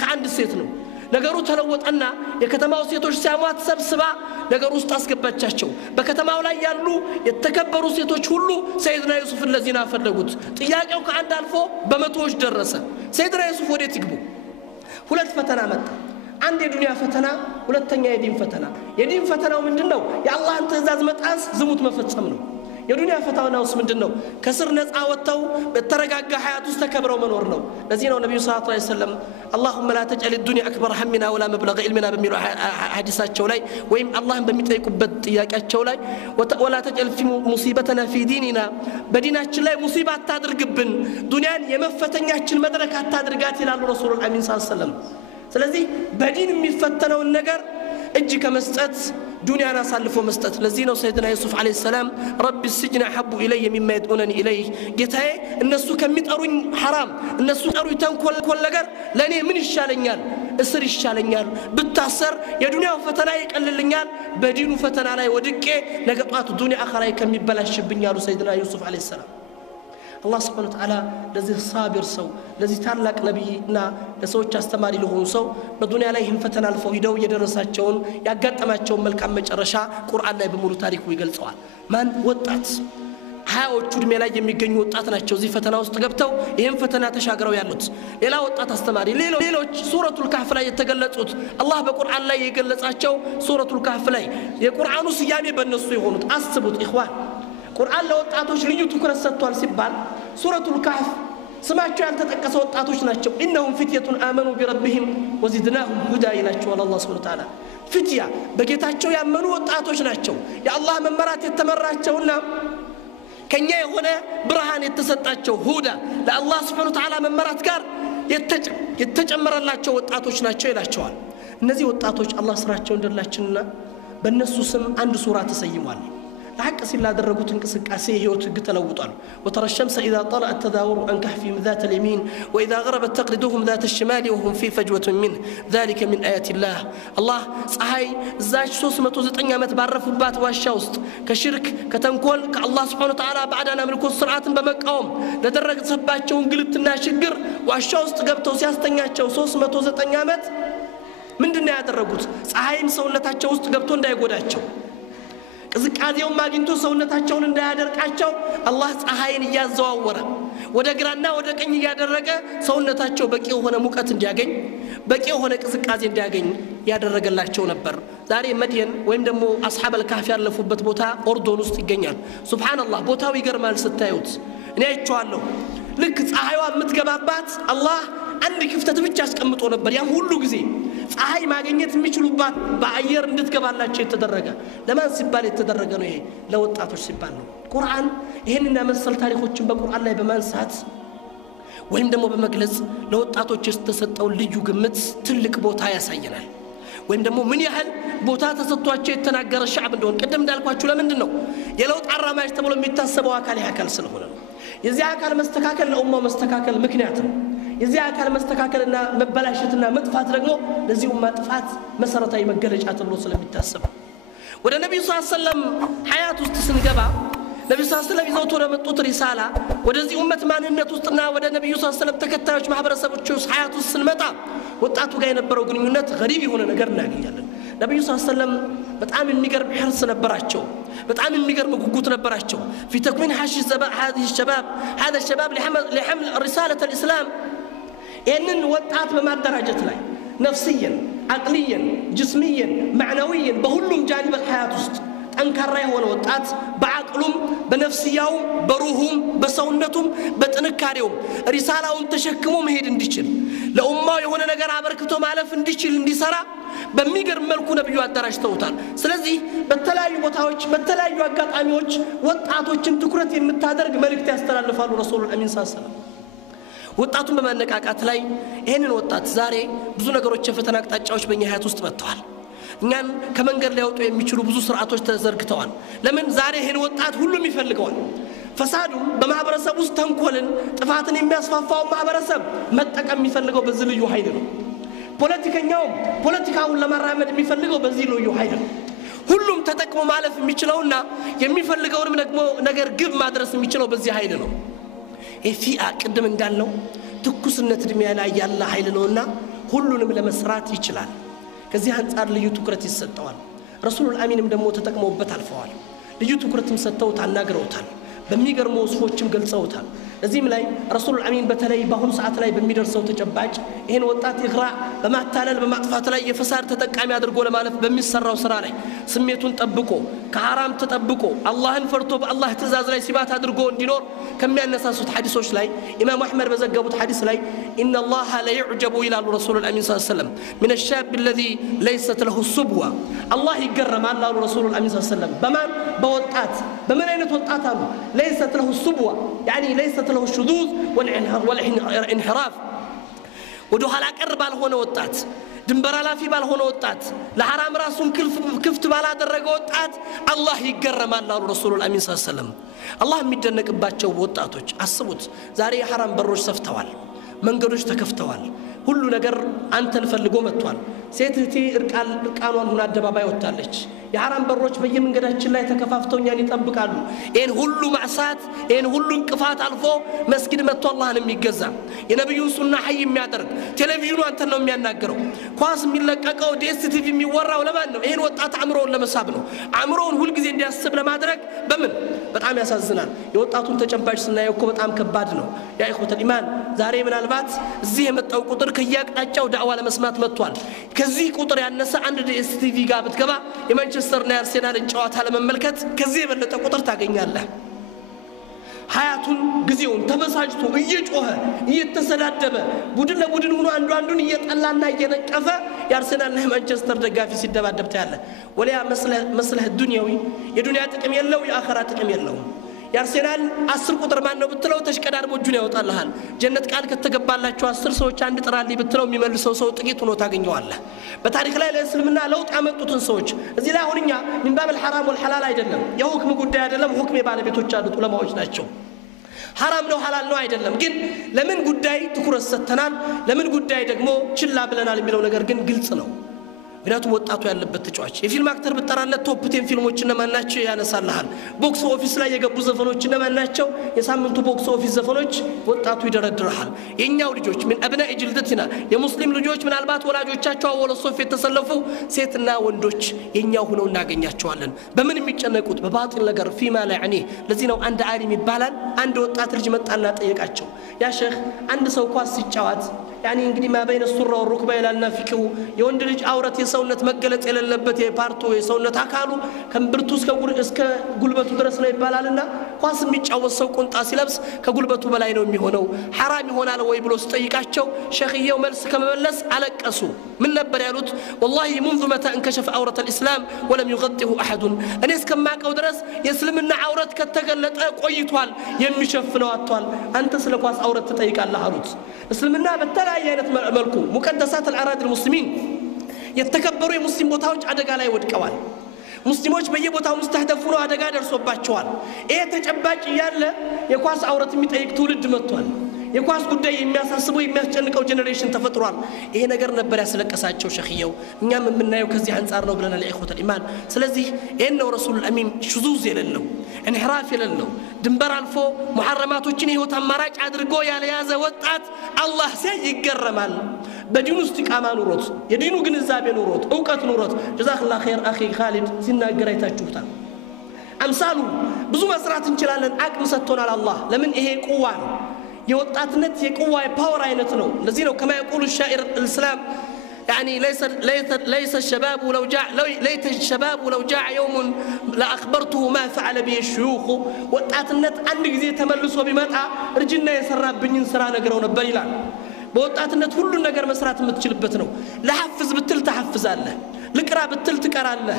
ከአንድ ሴት ነው ነገሩ ተለወጠና የከተማው ሴቶች ሲያሟት ሰብስባ ነገሩ ውስጥ አስገባቻቸው በከተማው ላይ ያሉ የተከበሩ ሴቶች ሁሉ ሰይድና ዩሱፍን ለዚና ፈለጉት ጥያቄው ከአንድ አልፎ በመቶዎች ደረሰ ሰይድና ዩሱፍ ወዴት ይግቡ ሁለት ፈተና መጣ አንድ የዱንያ ፈተና ሁለተኛ የዲን ፈተና የዲን ፈተናው ምንድነው የአላህን ትእዛዝ መጣስ ዝሙት መፈጸም ነው የዱንያ ፈተናውስ ምንድነው ከስር ነፃ ወጣው በተረጋጋ ሀያት ውስጥ ተከብረው መኖር ነው ለዚህ ነው ነብዩ ሰለላሁ ዐለይሂ ወሰለም اللهم لا تجعل الدنيا اكبر همنا ولا مبلغ علمنا በሚለው ሐዲሳቸው ላይ ወይም አላህን በሚጠይቁበት ጥያቄያቸው ላይ ولا تجعل في مصيبتنا في ديننا በዲናችን ላይ ሙሲባ አታድርግብን ዱንያን የመፈተኛችን መድረክ አታድርጋት ይላሉ ረሱል አሚን ሰለላሁ ዐለይሂ ወሰለም ስለዚህ በዲን የሚፈተነውን ነገር እጅ ከመስጠት ዱንያን አሳልፎ መስጠት ለዚህ ነው ሰይድና ዩሱፍ አለይሂ ሰላም ረቢ السجن احب الي مما يدعونني اليه ጌታዬ እነሱ ከሚጠሩኝ حرام እነሱ ጠሩኝ ተንኮል ነገር ለኔ ምን ይሻለኛል እስር ይሻለኛል ብታሰር የዱንያው ፈተና ይቀልልኛል በዲኑ ፈተና ላይ ወድቄ ነገ ጧት ዱንያ አኺራ ከሚበላሽብኝ ያሉ ሰይድና ዩሱፍ አለይሂ ሰላም الله سبحانه وتعالى ለዚህ ሳቢር ሰው ለዚህ ታላቅ ነብይና ለሰዎች አስተማሪ ለሆኑ ሰው በዱንያ ላይ ይህን ፈተና አልፈው ሄደው የደረሳቸውን ያጋጠማቸውን መልካም መጨረሻ ቁርአን ላይ በሙሉ ታሪኩ ይገልጸዋል ማን ወጣት ሀያዎቹ እድሜ ላይ የሚገኙ ወጣት ናቸው እዚህ ፈተና ውስጥ ገብተው ይህን ፈተና ተሻግረው ያሉት ሌላ ወጣት አስተማሪ ሌሎች ሱረቱል ካህፍ ላይ የተገለጹት አላህ በቁርአን ላይ የገለጻቸው ሱረቱል ካህፍ ላይ የቁርአኑ ስያሜ በእነሱ የሆኑት አስቡት ኢኽዋን ቁርአን ለወጣቶች ልዩ ትኩረት ሰጥቷል ሲባል ሱረቱል ካህፍ ስማቸው ያልተጠቀሰ ወጣቶች ናቸው ኢነሁም ፊትየቱን አመኑ ቢረብሂም ወዚድናሁም ሁዳ ይላቸዋል አላህ ሱብሓነሁ ወተዓላ ፊትያ በጌታቸው ያመኑ ወጣቶች ናቸው የአላህ መመራት የተመራቸውና ከኛ የሆነ ብርሃን የተሰጣቸው ሁዳ ለአላህ ሱብሓነሁ ወተዓላ መመራት ጋር የተጨመረላቸው ወጣቶች ናቸው ይላቸዋል እነዚህ ወጣቶች አላህ ስራቸውን እንደላችንና በእነሱ ስም አንድ ሱራ ተሰይሟል حق سلا درجوت انقسقاسي هيوت تلوطال وترى الشمس اذا طلعت تداور عن كهفهم ذات اليمين واذا غربت تقرضهم ذات الشمال وهم في فجوه منه ذلك من ايات الله الله ፀሐይ ዛች 309 ዓመት ባረፉባት ዋሻ ውስጥ ከሽርክ ከተንኮል ከአላህ Subhanahu Wa Ta'ala ባዕዳና ምልኮ ስርዓትን በመቃወም ለደረሰባቸው እንግልትና ችግር ዋሻ ውስጥ ገብተው ሲያስተኛቸው 309 ዓመት ምንድነው ያደረጉት ፀሐይም ሰውነታቸው ውስጥ ገብቶ እንዳይጎዳቸው ዝቃዚያው ማግንቶ ሰውነታቸውን እንዳያደርቃቸው አላህ ፀሐይን ያዘዋወረ ወደ ግራና ወደ ቀኝ ያደረገ ሰውነታቸው በቂ የሆነ ሙቀት እንዲያገኝ በቂ የሆነ ቅዝቃዜ እንዲያገኝ ያደረገላቸው ነበር ዛሬ መድየን ወይም ደግሞ አስሐበል ካህፍ ያለፉበት ቦታ ኦርዶን ውስጥ ይገኛል ሱብሃንአላህ ቦታው ይገርማል ስታዩት እኔ አይቼዋለሁ ልክ ፀሐይዋ የምትገባባት አላህ አንድ ክፍተት ብቻ አስቀምጦ ነበር ያ ሁሉ ጊዜ ፀሐይ ማግኘት የሚችሉባት በአየር እንድትገባላቸው የተደረገ ለማን ሲባል የተደረገ ነው? ይሄ ለወጣቶች ሲባል ነው። ቁርአን ይሄንና መሰል ታሪኮችን በቁርአን ላይ በማንሳት ወይም ደግሞ በመግለጽ ለወጣቶች የተሰጠው ልዩ ግምት ትልቅ ቦታ ያሳየናል። ወይም ደግሞ ምን ያህል ቦታ ተሰጥቷቸው የተናገረ ሻዕብ እንደሆነ ቅድም እንዳልኳችሁ ለምንድን ነው የለውጥ አራማጅ ተብሎ የሚታሰበው አካል ያካል ስለሆነ ነው። የዚህ አካል መስተካከል ለኡማው መስተካከል ምክንያት ነው። የዚህ አካል መስተካከልና መበላሸትና መጥፋት ደግሞ ለዚህ ኡማ ጥፋት መሰረታዊ መገለጫ ተብሎ ስለሚታሰብ ወደ ነብዩ ሰለላሁ ዐለይሂ ወሰለም ሐያት ውስጥ ስንገባ ነብዩ ሰለላሁ ዐለይሂ ወሰለም ይዘውት ወደ መጡት ሪሳላ ወደዚህ ኡመት ማንነት ውስጥና ወደ ነብዩ ሰለላሁ ዐለይሂ ወሰለም ተከታዮች ማህበረሰቦች ውስጥ ሐያት ውስጥ ስንመጣ ወጣቱ ጋር የነበረው ግንኙነት غريب የሆነ ነገር እናገኛለን። ነብዩ ሰለላሁ ዐለይሂ ወሰለም በጣም የሚገርም ሕርስ ነበራቸው። በጣም የሚገርም ጉጉት ነበራቸው في تكوين هذه الشباب هذا الشباب لحمل رسالة الإسلام ይህንን ወጣት በማደራጀት ላይ ነፍስየን አቅልየን ጅስምየን ማዕናዊየን በሁሉም ጃኒብ الحياة ውስጥ ጠንካራ የሆነ ወጣት በአቅሉም በነፍስያውም በሩሁም በሰውነቱም በጥንካሬውም ሪሳላውን ተሸክሞ መሄድ እንዲችል ለኡማው የሆነ ነገር አበርክቶ ማለፍ እንዲችል እንዲሰራ በሚገርም መልኩ ነብዩ አደራጅተውታል። ስለዚህ በተለያዩ ቦታዎች በተለያዩ አጋጣሚዎች ወጣቶችን ትኩረት የምታደርግ መልእክት ያስተላልፋሉ ረሱሉል አሚን ሰለላሁ ዐለይሂ ወሰለም። ወጣቱን በማነቃቃት ላይ ይሄንን ወጣት ዛሬ ብዙ ነገሮች የፈተና አቅጣጫዎች በእኛ ህይወት ውስጥ መጥተዋል። እኛን ከመንገድ ሊያወጡ የሚችሉ ብዙ ስርዓቶች ተዘርግተዋል። ለምን ዛሬ ይሄን ወጣት ሁሉም ይፈልገዋል። ፈሳዱ በማህበረሰብ ውስጥ ተንኮልን ጥፋትን የሚያስፋፋው ማህበረሰብ መጠቀም የሚፈልገው በዚህ ልዩ ኃይል ነው። ፖለቲከኛው ፖለቲካውን ለማራመድ የሚፈልገው በዚህ ልዩ ኃይል ነው። ሁሉም ተጠቅሞ ማለፍ የሚችለውና የሚፈልገውንም ደግሞ ነገር ግብ ማድረስ የሚችለው በዚህ ኃይል ነው። ኢፊአ ቅድም እንዳልነው ትኩስነት እድሜ ላይ ያለ ኃይል ነውና ሁሉንም ለመስራት ይችላል። ከዚህ አንፃር ልዩ ትኩረት ይሰጠዋል። ረሱሉል አሚንም ደግሞ ተጠቅመውበት አልፈዋል። ልዩ ትኩረትም ሰጥተው ታናግረውታል። በሚገርሙ ወስፎችም ገልጸውታል። እዚህም ላይ ረሱሉል አሚን በተለይ በአሁኑ ሰዓት ላይ በሚደርሰው ተጨባጭ ይሄን ወጣት ይግራ በማታለል በማጥፋት ላይ የፈሳድ ተጠቃሚ አድርጎ ለማለፍ በሚሰራው ስራ ላይ ስሜቱን ጠብቆ ከሐራም ተጠብቆ አላህን ፈርቶ በአላህ ትእዛዝ ላይ ሲባት አድርጎ እንዲኖር ከሚያነሳሱት ሐዲሶች ላይ ኢማም አህመድ በዘገቡት ሐዲስ ላይ ኢነላህ ለይዕጀቡ ይላሉ ረሱሉል አሚን ሰለላሁ ዐለይሂ ወሰለም من الشاب الذي ليست له الصبوة الله ይገረማል አሉ ረሱሉል አሚን ሰለላሁ ዐለይሂ ወሰለም በማን በወጣት በምን አይነት ወጣት አሉ ليست له الصبوة يعني ليست له الشذوذ والانحراف ودو حالا قرب بالሆነ ወጣት ድንበር አላፊ ባልሆነ ወጣት ለሐራም ራሱን ክፍት ባላደረገ ወጣት አላህ ይገረማል አሉ ረሱሉል አሚን ሰለላሁ ዐለይሂ ወሰለም። አላህ የሚደነቅባቸው ወጣቶች አስቡት። ዛሬ የሐራም በሮች ሰፍተዋል፣ መንገዶች ተከፍተዋል፣ ሁሉ ነገር አንተን ፈልጎ መጥቷል። ሴት እህቴ እርቃኗን ሆና አደባባይ ወጣለች። የሐራም በሮች በየመንገዳችን ላይ ተከፋፍተውኛን ይጠብቃሉ። ይሄን ሁሉ ማዕሳት ይሄን ሁሉ እንቅፋት አልፎ መስጊድ መጥቶ አላህን የሚገዛ የነብዩን ሱና ሐይ የሚያደርግ ቴሌቪዥኑ አንተን ነው የሚያናገረው። ኳስ የሚለቀቀው ዲኤስቲቪ የሚወራው ለማን ነው? ይሄን ወጣት አእምሮውን ለመሳብ ነው። አእምሮውን ሁሉ ጊዜ እንዲያስብ ለማድረግ በምን በጣም ያሳዝናል። የወጣቱን ተጨባጭ ስናየው እኮ በጣም ከባድ ነው። ያ ኢኽወተል ኢማን ዛሬ ምናልባት እዚህ የመጣው ቁጥር ከያቅጣጫው ዳዕዋ ለመስማት መጥቷል። ከዚህ ቁጥር ያነሰ አንድ ዲኤስቲቪ ጋር ብትገባ የማንቸስተርና የአርሴናልን ጨዋታ ለመመልከት ከዚህ የበለጠ ቁጥር ታገኛለህ። ሐያቱን ጊዜውን ተበሳጭቶ እየጮኸ እየተሰዳደበ ቡድን ለቡድን ሆኖ አንዱን እየጠላና እየነቀፈ የአርሴናልና የማንቸስተር ደጋፊ ሲደባደብ ታያለህ። ወለያ መስለህ ዱንያዊ የዱንያ ጥቅም የለው የአኺራ ጥቅም የለው። የአርሴናል 10 ቁጥር ማን ነው ብትለው ተሽቀዳድሞ እጁን ያወጣልሃል። ጀነት ቃል ከተገባላቸው 10 ሰዎች አንድ ጥራልኝ ብትለው የሚመልሰው ሰው ጥቂት ሆኖ ታገኘዋለህ። በታሪክ ላይ ለእስልምና ለውጥ ያመጡትን ሰዎች እዚህ ላይ አሁንኛ ምን ባብል ሐራም ወልሐላል አይደለም፣ የሁክም ጉዳይ አይደለም። ሁክም ባለቤቶች አሉት ዑለማዎች ናቸው። ሐራም ነው ሐላል ነው አይደለም። ግን ለምን ጉዳይ ትኩረት ሰጥተናል፣ ለምን ጉዳይ ደግሞ ችላ ብለናል የሚለው ነገር ግን ግልጽ ነው። ምክንያቱም ወጣቱ ያለበት ተጫዋች የፊልም አክተር ብትጠራለት ቶፕ 10 ፊልሞች እነማን ናቸው ያነሳልሃል። ቦክስ ኦፊስ ላይ የገቡ ዘፈኖች እነማን ናቸው? የሳምንቱ ቦክስ ኦፊስ ዘፈኖች ወጣቱ ይደረድራል። የኛው ልጆች ምን አብናኢ ጅልደትና የሙስሊም ልጆች ምናልባት ወላጆቻቸው አወለ ሶፍ የተሰለፉ ሴትና ወንዶች የኛው ሆነው እናገኛቸዋለን። በምን የሚጨነቁት በባጢል ነገር ፊማ ላይ ያኒ ለዚህ ነው አንድ ዓሊም ይባላል አንድ ወጣት ልጅ መጣና ጠየቃቸው። ያ ሼክ አንድ ሰው ኳስ ሲጫወት ያኒ እንግዲህ ማበይነ ሱራ ወሩክባ ይላልና ፊቅሁ የወንድ ልጅ አውረት የሰውነት መገለጽ የሌለበት የፓርቱ የሰውነት አካሉ ከብርቱ እስከ ጉልበቱ ድረስ ነው ይባላልና ኳስ የሚጫወት ሰው ቁንጣ ሲለብስ ከጉልበቱ በላይ ነው የሚሆነው حرام ይሆናል ወይ ብሎ ሲጠይቃቸው ሸኺየው መልስ ከመመለስ አለቀሱ ምን ነበር ያሉት والله منذ متى انكشف عورة الإسلام ولم يغطيه أحد እኔ እስከማቀው ድረስ የእስልምና አውረት ከተገለጠ ቆይቷል የሚሸፍነው አጥቷል አንተ ስለ ኳስ አውረት ትጠይቃለህ አሉት እስልምና በተለያየ አይነት መልኩ ሙቀደሳት الأراضي المسلمين የተከበሩ የሙስሊም ቦታዎች አደጋ ላይ ወድቀዋል ሙስሊሞች በየቦታው ሙስተህደፉ ነው አደጋ ደርሶባቸዋል ይሄ ተጨባጭ ያለ የኳስ አውረት የሚጠይቅ ትውልድ መጥቷል የኳስ ጉዳይ የሚያሳስበው የሚያስጨንቀው ጄኔሬሽን ተፈጥሯል ይሄ ነገር ነበር ያስለቀሳቸው ሸኺየው እኛም የምናየው ከዚህ አንፃር ነው ብለናል ኢኽወተል ኢማን ስለዚህ ይሄን ረሱል አሚን ሹዙዝ የሌለው እንህራፍ የሌለው ድንበር አልፎ ሙሐረማቶችን ህይወት አማራጭ አድርጎ ያለያዘ ወጣት አላህ ሲያይ ይገረማል በዲኑ እስቲቃማ ኑሮት የዲኑ ግንዛቤ ኑሮት ዕውቀት ኑሮት ጀዛከላሁ ኸይር አኺ ኻሊድ ሲናገር አይታችሁታል አምሳሉ ብዙ መስራት እንችላለን አቅም ሰጥቶናል አላህ ለምን ይሄ ቁዋ ነው የወጣትነት የቁዋ የፓወር አይነት ነው ለዚህ ነው كما يقول الشاعر الاسلام يعني ليس الشباب ليت الشباب لو جاء يوم لاخبرته ما فعل به الشيوخ ወጣትነት አንድ ጊዜ ተመልሶ ቢመጣ እርጅና የሰራብኝን ስራ ነግረው ነበር ይላል በወጣትነት ሁሉ ነገር መስራት የምትችልበት ነው ለሐፍዝ ብትል ተሐፍዛለህ ልቅራ ብትል ትቀራለህ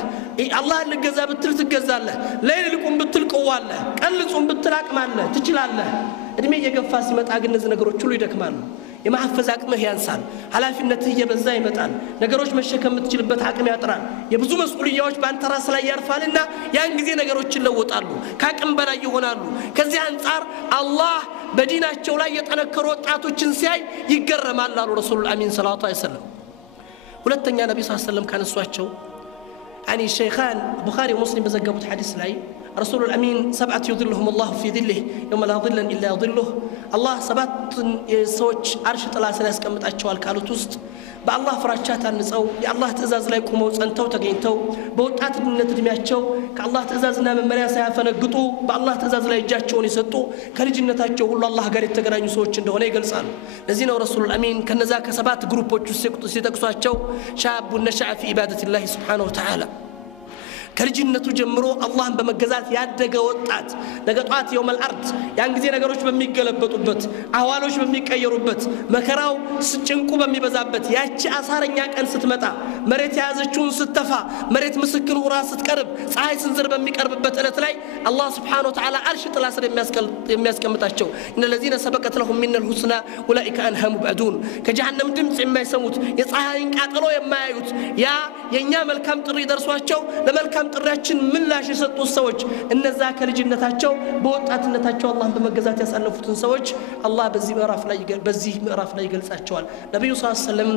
አላህ ለገዛ ብትል ትገዛለህ ለይልቁም ብትል ቀዋለህ ቀልጹም ብትል አቅማለህ ትችላለህ እድሜ የገፋ ሲመጣ ግን እነዚህ ነገሮች ሁሉ ይደክማሉ የማሐፈዝ አቅምህ ያንሳል ሐላፊነትህ እየበዛ ይመጣል ነገሮች መሸከም የምትችልበት አቅም ያጥራል የብዙ መስኡልያዎች በአንተ ራስ ላይ ያርፋልና ያን ጊዜ ነገሮች ይለወጣሉ ከአቅም በላይ ይሆናሉ ከዚህ አንፃር አላህ በዲናቸው ላይ የጠነከሩ ወጣቶችን ሲያይ ይገረማል አሉ ረሱል አሚን ሰለላሁ ዐለይሂ ወሰለም ሁለተኛ ነብዩ ሰለላሁ ዐለይሂ ወሰለም ካነሷቸው يعني الشيخان البخاري ومسلم بزجبوا الحديث لاي رسول الأمين 7 يظلهم الله في ظله يوم لا ظل إلا ظله الله 7 سوج عرش طلع سلاس كم تأشوال كالو توست بالله فراشات النساء يا الله تزاز لا يكونوا أنتو تجينتو بوتات النتدمياتشوا كالله تزازنا من مرياسة فنقطو بالله تزاز لا يجاتشون يسطو كرجنتاتشوا الله قاري تجران يسوع عنده هنا يجلسان لذين رسول الأمين كان ذاك 7 جروبات سيتكسواتشوا شاب نشأ في عبادة الله سبحانه وتعالى ከልጅነቱ ጀምሮ አላህን በመገዛት ያደገ ወጣት ነገጧት يوم الارض ያን ጊዜ ነገሮች በሚገለበጡበት አህዋሎች በሚቀየሩበት መከራው ስጭንቁ በሚበዛበት ያቺ አሳረኛ ቀን ስትመጣ መሬት ያዘችውን ስተፋ መሬት ምስክሩ ራስ ስትቀርብ ፀሐይ ስንዝር በሚቀርብበት እለት ላይ አላህ Subhanahu Wa Ta'ala አርሽ ጥላ ስር የሚያስቀምጣቸው እነዚህና ሰበቀት ለሁም من الحسنى اولئك انهم مبعدون ከጀሃነም ድምጽ የማይሰሙት የፀሐይን ቃጠሎ የማያዩት ያ የኛ መልካም ጥሪ ደርሷቸው ለመልካም ጥሪያችን ምላሽ የሰጡት ሰዎች እነዛ ከልጅነታቸው በወጣትነታቸው አላህን በመገዛት ያሳለፉትን ሰዎች አላህ በዚህ ምዕራፍ ላይ ይገልጻቸዋል ነብዩ ሰለላሁ ዐለይሂ ወሰለም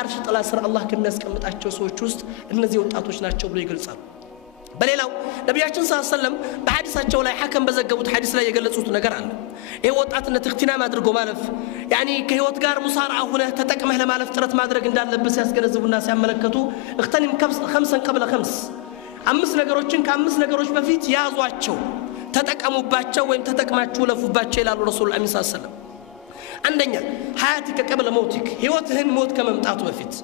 አርሽ ጥላ ስር አላህ ከሚያስቀምጣቸው ሰዎች ውስጥ እነዚህ ወጣቶች ናቸው ብሎ ይገልጻሉ በሌላው ነብያችን ሰለላሁ ዐለይሂ ወሰለም በሐዲሳቸው ላይ ሐከም በዘገቡት ሐዲስ ላይ የገለጹት ነገር አለ ይሄ ወጣትነት እክትናም አድርጎ ማለፍ ያኒ ከህይወት ጋር ሙሳራዓ ሆነ ተጠቅመህ ለማለፍ ጥረት ማድረግ እንዳለበት ሲያስገነዝቡና ሲያመለከቱ እክተንም 5 قبل 5 አምስት ነገሮችን ከአምስት ነገሮች በፊት ያዟቸው ተጠቀሙባቸው ወይም ተጠቅማችሁ ለፉባቸው ይላሉ ረሱል አሚን ሰለላሁ ዐለይሂ ወሰለም አንደኛ ሐያቲከ قبل موتك ህይወትህን ሞት ከመምጣቱ በፊት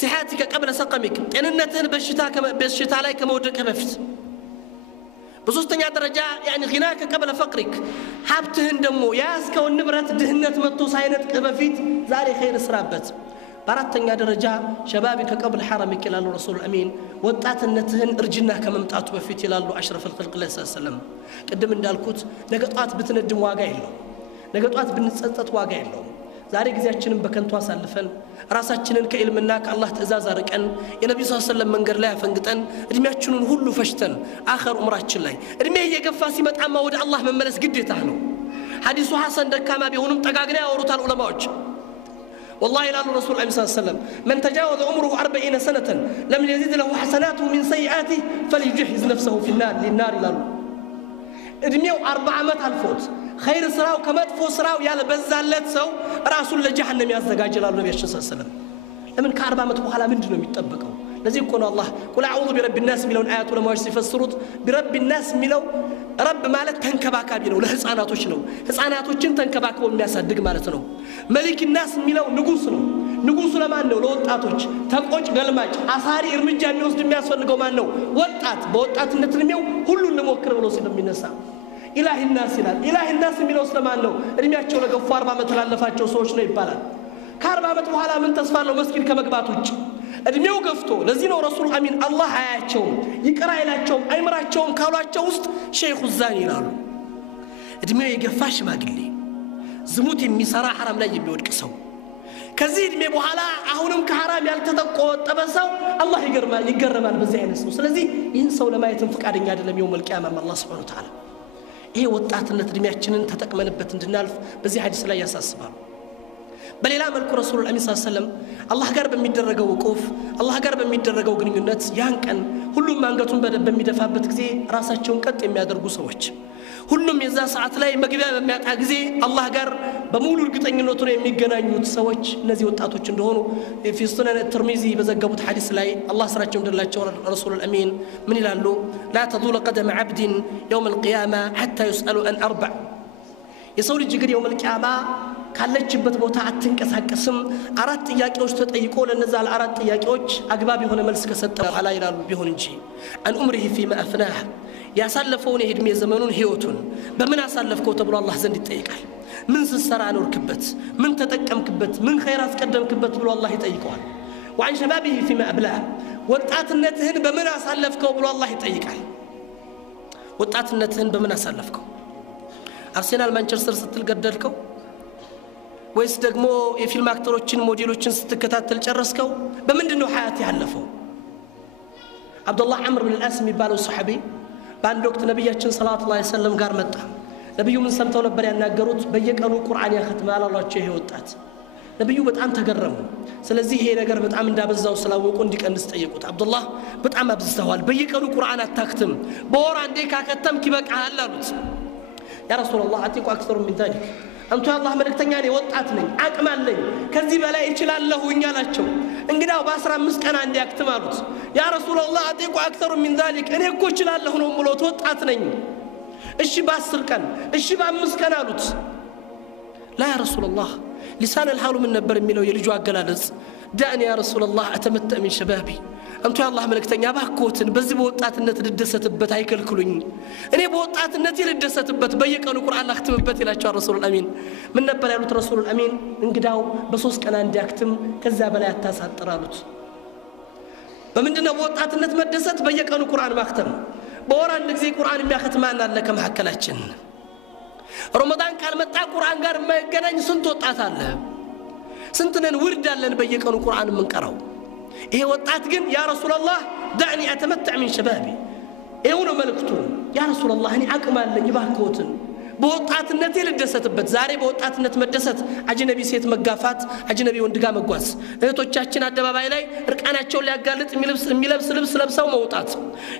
صحتك قبل سقمك ጤንነትህን በሽታ ላይ ከመውደቅ በፊት በሶስተኛ ደረጃ يعني غناك قبل فقرك ሀብትህን ደሞ ያስከው ንብረት ድህነት መጥቶ ሳይነጥቅ በፊት ዛሬ ኸይር ስራበት በአራተኛ ደረጃ شبابك قبل حرمك ይላሉ ረሱል አሚን ወጣትነትህን እርጅና ከመምጣቱ በፊት ይላሉ አሽረፍ الخلق ሰለላሁ ዐለይሂ ወሰለም ቀደም እንዳልኩት ነገጧት ብትነድም ዋጋ የለው ነገጧት ብንጸጸት ዋጋ የለው ዛሬ ጊዜያችንን በከንቱ አሳልፈን ራሳችንን ከኢልምና ከአላህ ትእዛዝ አርቀን የነብዩ ሰለላሁ ዐለይሂ ወሰለም መንገድ ላይ አፈንግጠን እድሜያችንን ሁሉ ፈሽተን አኺር ዑምራችን ላይ እድሜ እየገፋ ሲመጣማ ወደ አላህ መመለስ ግዴታ ነው ሐዲሱ ሐሰን ደካማ ቢሆንም ጠጋግና ያወሩታል ዑለማዎች والله لا الرسول صلى الله عليه وسلم من تجاوز عمره 40 سنة لم يزيد له حسناته من سيئاته فليجهز نفسه في النار للنار لا ادميو 4 عمت الفوت خير سراو كمدفو سراو يالا بزالت سو راسول لجهنم يزدجاج لا النبي صلى الله عليه وسلم لمن ك40 عمت በኋላ ምንድነው የሚጠበቀው ለዚህ እኮ ነው አላህ ቁል አዑዙ ቢረቢ الناس ሚለውን አያቱ ለማዎች ሲፈስሩት ቢረቢ الناس ሚለው ረብ ማለት ተንከባካቢ ነው ለህፃናቶች ነው ህፃናቶችን ተንከባክቦ የሚያሳድግ ማለት ነው መሊክ الناس ሚለው ንጉስ ነው ንጉሱ ለማን ነው ለወጣቶች ተቆጭ ገልማጭ አሳሪ እርምጃ የሚወስድ የሚያስፈልገው ማን ነው ወጣት በወጣትነት እድሜው ሁሉን ለሞክር ብሎ ስለሚነሳ ኢላሂ الناس ይላል ኢላሂ الناس የሚለው ስለማን ነው እድሜያቸው ለገፉ 40 ዓመት ላለፋቸው ሰዎች ነው ይባላል ከ40 ዓመት በኋላ ምን ተስፋ አለው መስጊድ ከመግባት ውጭ እድሜው ገፍቶ ለዚህ ነው ረሱል አሚን አላህ አያቸው ይቅራ ይላቸው አይምራቸውም ካሏቸው ውስጥ ሼኹ ዛኒ ይላሉ እድሜው የገፋ ሽማግሌ ዝሙት የሚሰራ حرام ላይ የሚወድቅ ሰው ከዚህ እድሜ በኋላ አሁንም ከሐራም ያልተቆጠበ ሰው አላህ ይገርማል በዚህ አይነት ሰው ስለዚህ ይህን ሰው ለማየትም ፍቃደኛ አይደለም የውመል ቂያማ አላህ Subhanahu Wa Ta'ala ይሄ ወጣትነት እድሜያችንን ተጠቅመንበት እንድናልፍ በዚህ ሐዲስ ላይ ያሳስባል በሌላ መልኩ ረሱል አሚን ሰለላሁ አላህ ጋር በሚደረገው ወቁፍ አላህ ጋር በሚደረገው ግንኙነት ያን ቀን ሁሉም አንገቱን በሚደፋበት ጊዜ ራሳቸውን ቀጥ የሚያደርጉ ሰዎች ሁሉም የዛ ሰዓት ላይ መግቢያ በሚያጣ ጊዜ አላህ ጋር በሙሉ እርግጠኝነት ነው የሚገናኙት ሰዎች እነዚህ ወጣቶች እንደሆኑ في سنن الترمذي በዘገቡት ሐዲስ ላይ አላህ ስራቸው እንደላቸው ረሱል አሚን ምን ይላሉ لا تزول قدم عبد يوم القيامه حتى يسأل عن اربع የሰው ልጅ ግን يوم القيامه ካለችበት ቦታ አትንቀሳቀስም አራት ጥያቄዎች ተጠይቆ ለነዛ አራት ጥያቄዎች አግባብ የሆነ መልስ ከሰጠ በኋላ ይላሉ ቢሆን እንጂ አን ኡምሪሂ ፊማ አፍናህ ያሳለፈውን የእድሜ ዘመኑን ህይወቱን በምን አሳለፍከው ተብሎ አላህ ዘንድ ይጠይቃል ምን ስሰራ ኖርክበት ምን ተጠቀምክበት ምን ኸይር አስቀደምክበት ብሎ አላህ ይጠይቀዋል وعن شبابه فيما أبلاه ወጣትነትህን በምን አሳለፍከው ብሎ አላህ ይጠይቃል ወጣትነትህን በምን አሳለፍከው አርሰናል ማንቸስተር ስትል ገደልከው ወይስ ደግሞ የፊልም አክተሮችን ሞዴሎችን ስትከታተል ጨረስከው በምንድነው ሐያት ያለፈው አብዱላህ ዐምር ብን አልአስ የሚባለው ሱሐቢ በአንድ ወቅት ነብያችን ሰለላሁ ዐለይሂ ወሰለም ጋር መጣ ነብዩ ምን ሰምተው ነበር ያናገሩት በየቀኑ ቁርአን ያختማል አሏቸው ይሄ ወጣት ነብዩ በጣም ተገረሙ ስለዚህ ይሄ ነገር በጣም እንዳበዛው ስላወቁ እንዲቀንስ ጠየቁት አብዱላህ በጣም አብዝተዋል በየቀኑ ቁርአን አታክትም በወር አንዴ ካከተምክ ይበቃል አሉት ያ ረሱላህ አጥቁ አክثر من ذلك አንተ አላህ መልእክተኛ ነኝ ወጣት ነኝ አቅም አለኝ ከዚህ በላይ እችላለሁኝ አላቸው እንግዲያው በ15 ቀን አንዴ አክትም አሉት ያ ረሱላህ አጥቁ አክثر من ذلك እኔ እኮ እችላለሁ ነው ብሎት ወጣት ነኝ እሺ በ10 ቀን እሺ በ5 ቀን አሉት لا يا رسول الله لسان الحال من نبر የሚለው የልጁ አገላለጽ ዳኒ ያ ረሱላህ አተመተ من شبابي አንተ አላህ መልእክተኛ ባክዎትን በዚህ በወጣትነት ልደሰትበት አይከልክሉኝ እኔ በወጣትነት ልደሰትበት በየቀኑ ቁርአን አክትምበት ይላቸው ረሱል አሚን ምን ነበር ያሉት ረሱል አሚን እንግዳው በ3 ቀን አንድ ያክትም ከዛ በላይ አታሳጥራሉት በመንደና በወጣትነት መደሰት በየቀኑ ቁርአን ማክተም በወር አንድ ጊዜ ቁርአን የሚያከትማና አለ ከመሐከላችን ረመዳን ካልመጣ ቁርአን ጋር የማይገናኝ ስንት ወጣት አለ ስንትነን ውርድ አለን በየቀኑ ቁርአን የምንቀራው ይሄ ወጣት ግን ያ ረሱላህ ዳኒ አተመተዕ من شبابي ይሁን መልእክቱ ያ ረሱላህ እኔ አቅም አለኝ ባክዎትን በወጣትነት ልደሰትበት ዛሬ በወጣትነት መደሰት አጅነቢ ሴት መጋፋት አጅነቢ ወንድ ጋር መጓዝ እህቶቻችን አደባባይ ላይ እርቃናቸውን ሊያጋልጥ የሚለብስ ልብስ ለብሰው መውጣት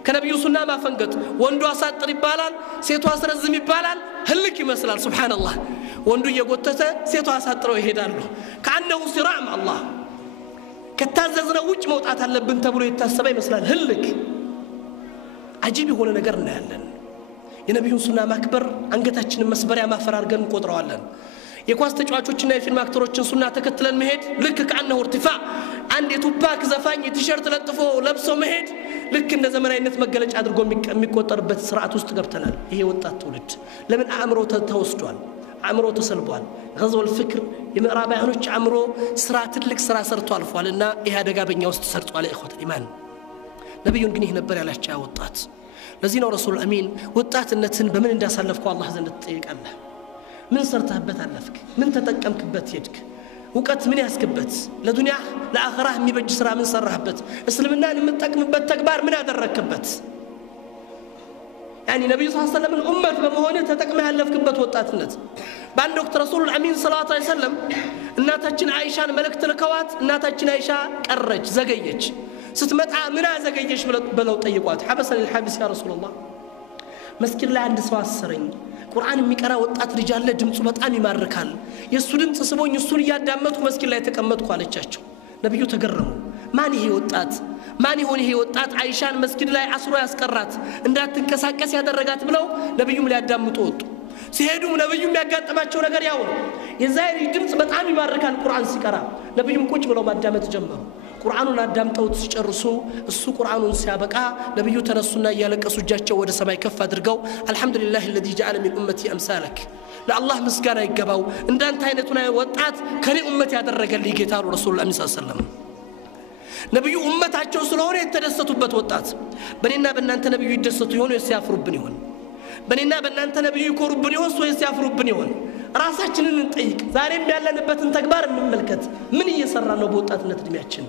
ከነብዩ ሱና ማፈንገጥ ወንዱ አሳጥር ይባላል ሴቷ አስረዝም ይባላል ህልክ ይመስላል ሱብሃንአላህ ወንዱ እየጎተተ ሴቷ አሳጥረው ይሄዳሉ ካነው ሲራም አላህ ከታዘዝነው ውጭ መውጣት አለብን ተብሎ የታሰበ ይመስላል ህልክ አጂብ የሆነ ነገር እናያለን የነብዩን ሱና ማክበር አንገታችንን መስበሪያ ማፈር አድርገን እንቆጥረዋለን የኳስ ተጫዋቾችና የፊልም አክተሮችን ሱና ተከትለን መሄድ ልክ ከአንነው እርቲፋዕ አንድ የቱፓክ ዘፋኝ ቲሸርት ለጥፎ ለብሶ መሄድ ልክ እንደ ዘመናዊነት መገለጫ አድርጎ የሚቆጠርበት ስርዓት ውስጥ ገብተናል ይሄ ወጣት ትውልድ ለምን አእምሮ ተወስዷል አእምሮ ተሰልቧል غزو الفكر የምዕራባውያኖች አእምሮ ስራ ትልቅ ስራ ሰርቶ አልፏልና ይሄ አደጋ በእኛ ውስጥ ሰርቷል ኢኽወት ኢማን ነብዩን ግን ይሄ ነበር ያላቸው ወጣት ለዚህ ነው ረሱል አሚን ወጣትነትን በምን እንዳሳለፍከው አላህ ዘንድ ትጠይቃለህ ምን ሰርተህበት አለፍክ ምን ተጠቀምክበት ሄድክ ወቀት ምን ያስከበት ለዱንያ ለአኺራህ የሚበጅ ስራ ምን ሰራህበት እስልምናን የምትጠቅምበት ተግባር ምን አደረክበት يعني نبي صلى الله عليه وسلم الأمة بمهونة تتقمها لفكبت وطاتنت بعد وقت رسول الأمين صلى الله عليه وسلم الناتجين عائشة ملك تلكوات الناتجين عائشة قرج زقيج ستمتع منها زقيج بلو طيقات حبس للحابس يا رسول الله مسكين لا عند سواس السرين قرآن ميقرا وطات رجال له دمص በጣም ይማርካል የሱ ድምጽ ስቦኝ እሱን ያዳመጥኩ መስኪን ላይ ተቀመጥኩ አለቻቸው ነብዩ ተገረሙ ማን ይሄ ወጣት ማን ይሆን ይሄ ወጣት አይሻን መስጊድ ላይ አስሮ ያስቀራት እንዳትንቀሳቀስ ያደረጋት ብለው ነብዩም ሊያዳምጡ ወጡ ሲሄዱም ነብዩም ያጋጠማቸው ነገር ያው ነው የዛሬ ድምጽ በጣም ይማርካል ቁርአን ሲቀራ ነብዩም ቁጭ ብለው ማዳመጥ ጀመሩ ቁርአኑን አዳምጠው ሲጨርሱ እሱ ቁርአኑን ሲያበቃ ነብዩ ተነሱና ያለቀሱ እጃቸው ወደ ሰማይ ከፍ አድርገው አልহামዱሊላሂ الذي جعل من امتي امثالك ለአላህ ምስጋና ይገባው እንዳንተ አይነቱን ወጣት ከኔ ኡመት ያደረገልኝ ጌታ ረሱላህ ሰለላሁ ዐለይሂ ወሰለም ነብዩ ኡመታቸው ስለሆነ የተደሰቱበት ወጣት በእኔና በእናንተ ነብዩ ይደሰቱ ይሆን ወይስ ያፍሩብን ይሆን በእኔና በእናንተ ነብዩ ይኮሩብን ይሆን ወይስ ያፍሩብን ይሆን ራሳችንን እንጠይቅ ዛሬም ያለንበትን ተግባር እንመልከት ምን እየሰራ ነው በወጣትነት እድሜያችን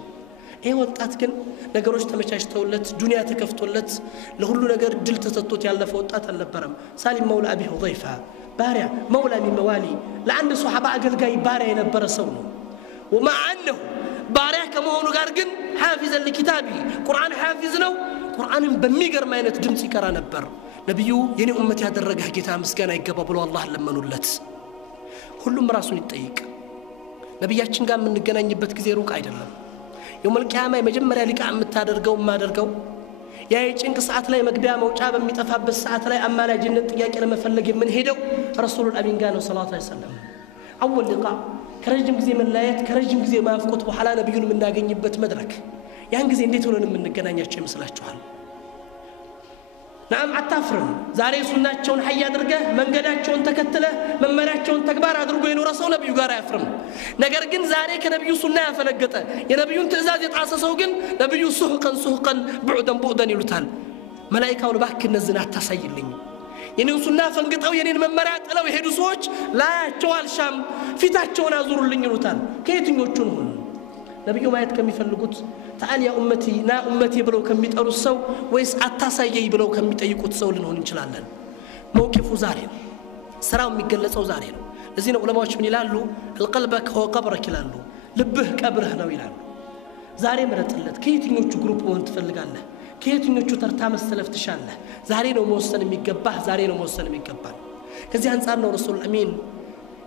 ይሄ ወጣት ግን ነገሮች ተመቻችተውለት ዱንያ ተከፍቶለት ለሁሉ ነገር ድል ተሰጥቶት ያለፈ ወጣት አልነበረም ሳሊም መውላ አቢ ሁዘይፋ ባሪያ መውላ من موالي ለአንድ ሱሐባ አገልጋይ ባሪያ የነበረ ሰው ነው ومع انه ባሪያ ከመሆኑ ጋር ግን حافظ لكتاب ቁርአን حافظ ነው ቁርአንን በሚገርም አይነት ድምጽ ይቀራ ነበር ነብዩ የኔ ኡመት ያደረገህ ጌታ ምስጋና ይገባ ብሎ አላህ ለመኑለት ሁሉም ራሱን ይጠይቅ ነብያችን ጋር የምንገናኝበት ጊዜ ሩቅ አይደለም የውመል ቂያማ የመጀመሪያ ሊቃ የምታደርገው ማደርገው ያ የጭንቅ ሰዓት ላይ መግቢያ መውጫ በሚጠፋበት ሰዓት ላይ አማላጅነት ጥያቄ ለመፈለግ የምንሄደው ረሱሉል አሚን ጋር ነው ሰለላሁ ዐለይሂ ወሰለም አወል ሊቃ ከረጅም ጊዜ መላየት ከረጅም ጊዜ ማፍቆት በኋላ ነብዩን የምናገኝበት መድረክ ያን ጊዜ እንዴት ሆነን የምንገናኛቸው ይመስላችኋል نعم አታፍርም ዛሬ ሱናቸውን ሐይ አድርገህ መንገዳቸውን ተከትለህ መመሪያቸውን ተግባር አድርጎ የኖረ ሰው ነብዩ ጋር አያፍርም ነገር ግን ዛሬ ከነብዩ ሱና ያፈነገጠ የነብዩን ትእዛዝ የጣሰ ሰው ግን ነብዩ ሱህቀን ቡዕደን ይሉታል መላእክታው ለባክ እነዚህን አታሳይልኝ የኔን ሱና ፈንግጠው የኔን መመሪያ ጥለው የሄዱ ሰዎች ላያቸው አልሻም ፊታቸውን አዙሩልኝ ይሉታል ከየትኞቹ ነው ነብዩ ማየት ከሚፈልጉት تعال يا امتي نا امتي ብለው ከሚጠሩት ሰው ወይስ አታሳየይ ብለው ከሚጠይቁት ሰው ልንሆን እንችላለን موقفው ዛሬ ነው ስራው የሚገለጸው ዛሬ ነው ለዚህ ነው ዑለማዎች ምን ይላሉ القلبك هو قبرك ይላሉ ልብህ ቀብርህ ነው ይላሉ ዛሬ ምረጥለት ከየትኞቹ ግሩፕ ሆን ትፈልጋለህ ከየትኞቹ ተርታ መሰለፍ ትሻለህ ዛሬ ነው መወሰን የሚገባህ ዛሬ ነው መወሰን የሚገባህ ከዚህ አንፃር ነው ረሱል አሚን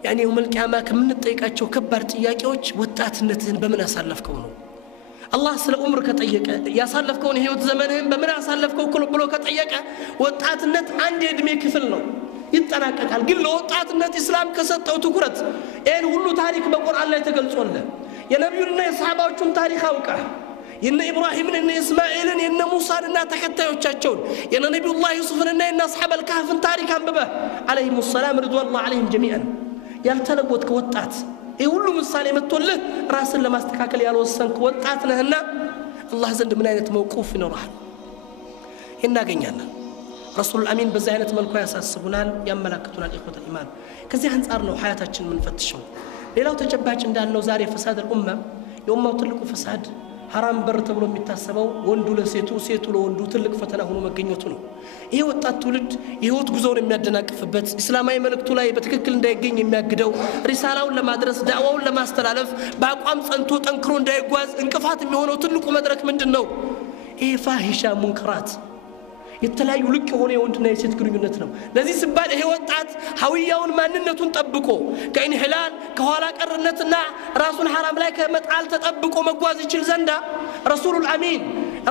يعني يوم القيامه ከምንጠይቃቸው ከባድ ጥያቄዎች ወጣትነትህን በምን አሳለፍከው ነው الله ስለ ዑምር ከጠየቀ ያሳለፍከውን ህይወት ዘመንህን በምን አሳለፍከው ብሎ ከጠየቀ ወጣትነት አንድ የእድሜ ክፍል ነው ይጠናቀቃል ግን ለወጣትነት እስላም ከሰጠው ትኩረት ይሄን ሁሉ ታሪክ በቁርአን ላይ ተገልጾልህ የነብዩና የሰሃባዎቹን ታሪክ አውቀህ የነ ኢብራሂምን እና እስማኤልን የነ ሙሳንና ተከታዮቻቸውን የነ ነብዩላህ ዩሱፍንና የነ አስሐብ አልካህፍን ታሪክ አንብበህ አለይሂም ሰላም ረድዋላሁ ዐለይሂም ጀሚዓን ያልተለወጥከ ወጣት ይሁሉ ምሳሌ መጥቶልህ ራስን ለማስተካከል ያልወሰንክ ወጣት ነህና አላህ ዘንድ ምን አይነት መውቁፍ ይኖርሃል እናገኛለን ረሱል አሚን በዚህ አይነት መልኩ ያሳስቡናል ያመላክቱናል ኢኽወተል ኢማን ከዚህ አንፃር ነው ሐያታችን ምን ፈትሸው ሌላው ተጨባጭ እንዳልነው ዛሬ ፈሳድ الامه የኡማው ትልቁ ፈሳድ حرام በር ተብሎ የሚታሰበው ወንዱ ለሴቱ ሴቱ ለወንዱ ትልቅ ፈተና ሆኖ መገኘቱ ነው ይሄ ወጣት ትውልድ የህይወት ጉዞውን የሚያደናቅፍበት እስላማዊ መልእክቱ ላይ በትክክል እንዳይገኝ የሚያግደው ሪሳላውን ለማድረስ ዳዕዋውን ለማስተላለፍ በአቋም ጸንቶ ጠንክሮ እንዳይጓዝ እንቅፋት የሚሆነው ትልቁ መድረክ ምንድነው ይሄ ፋሂሻ ሙንከራት የተለያዩ ልቅ የሆነ የወንድና የሴት ግንኙነት ነው ለዚህ ሲባል ይሄ ወጣት ሐዊያውን ማንነቱን ጠብቆ ከኢንህላል ከኋላ ቀርነትና ራሱን حرام ላይ ከመጣል ተጠብቆ መጓዝ ይችል ዘንዳ ረሱሉል አሚን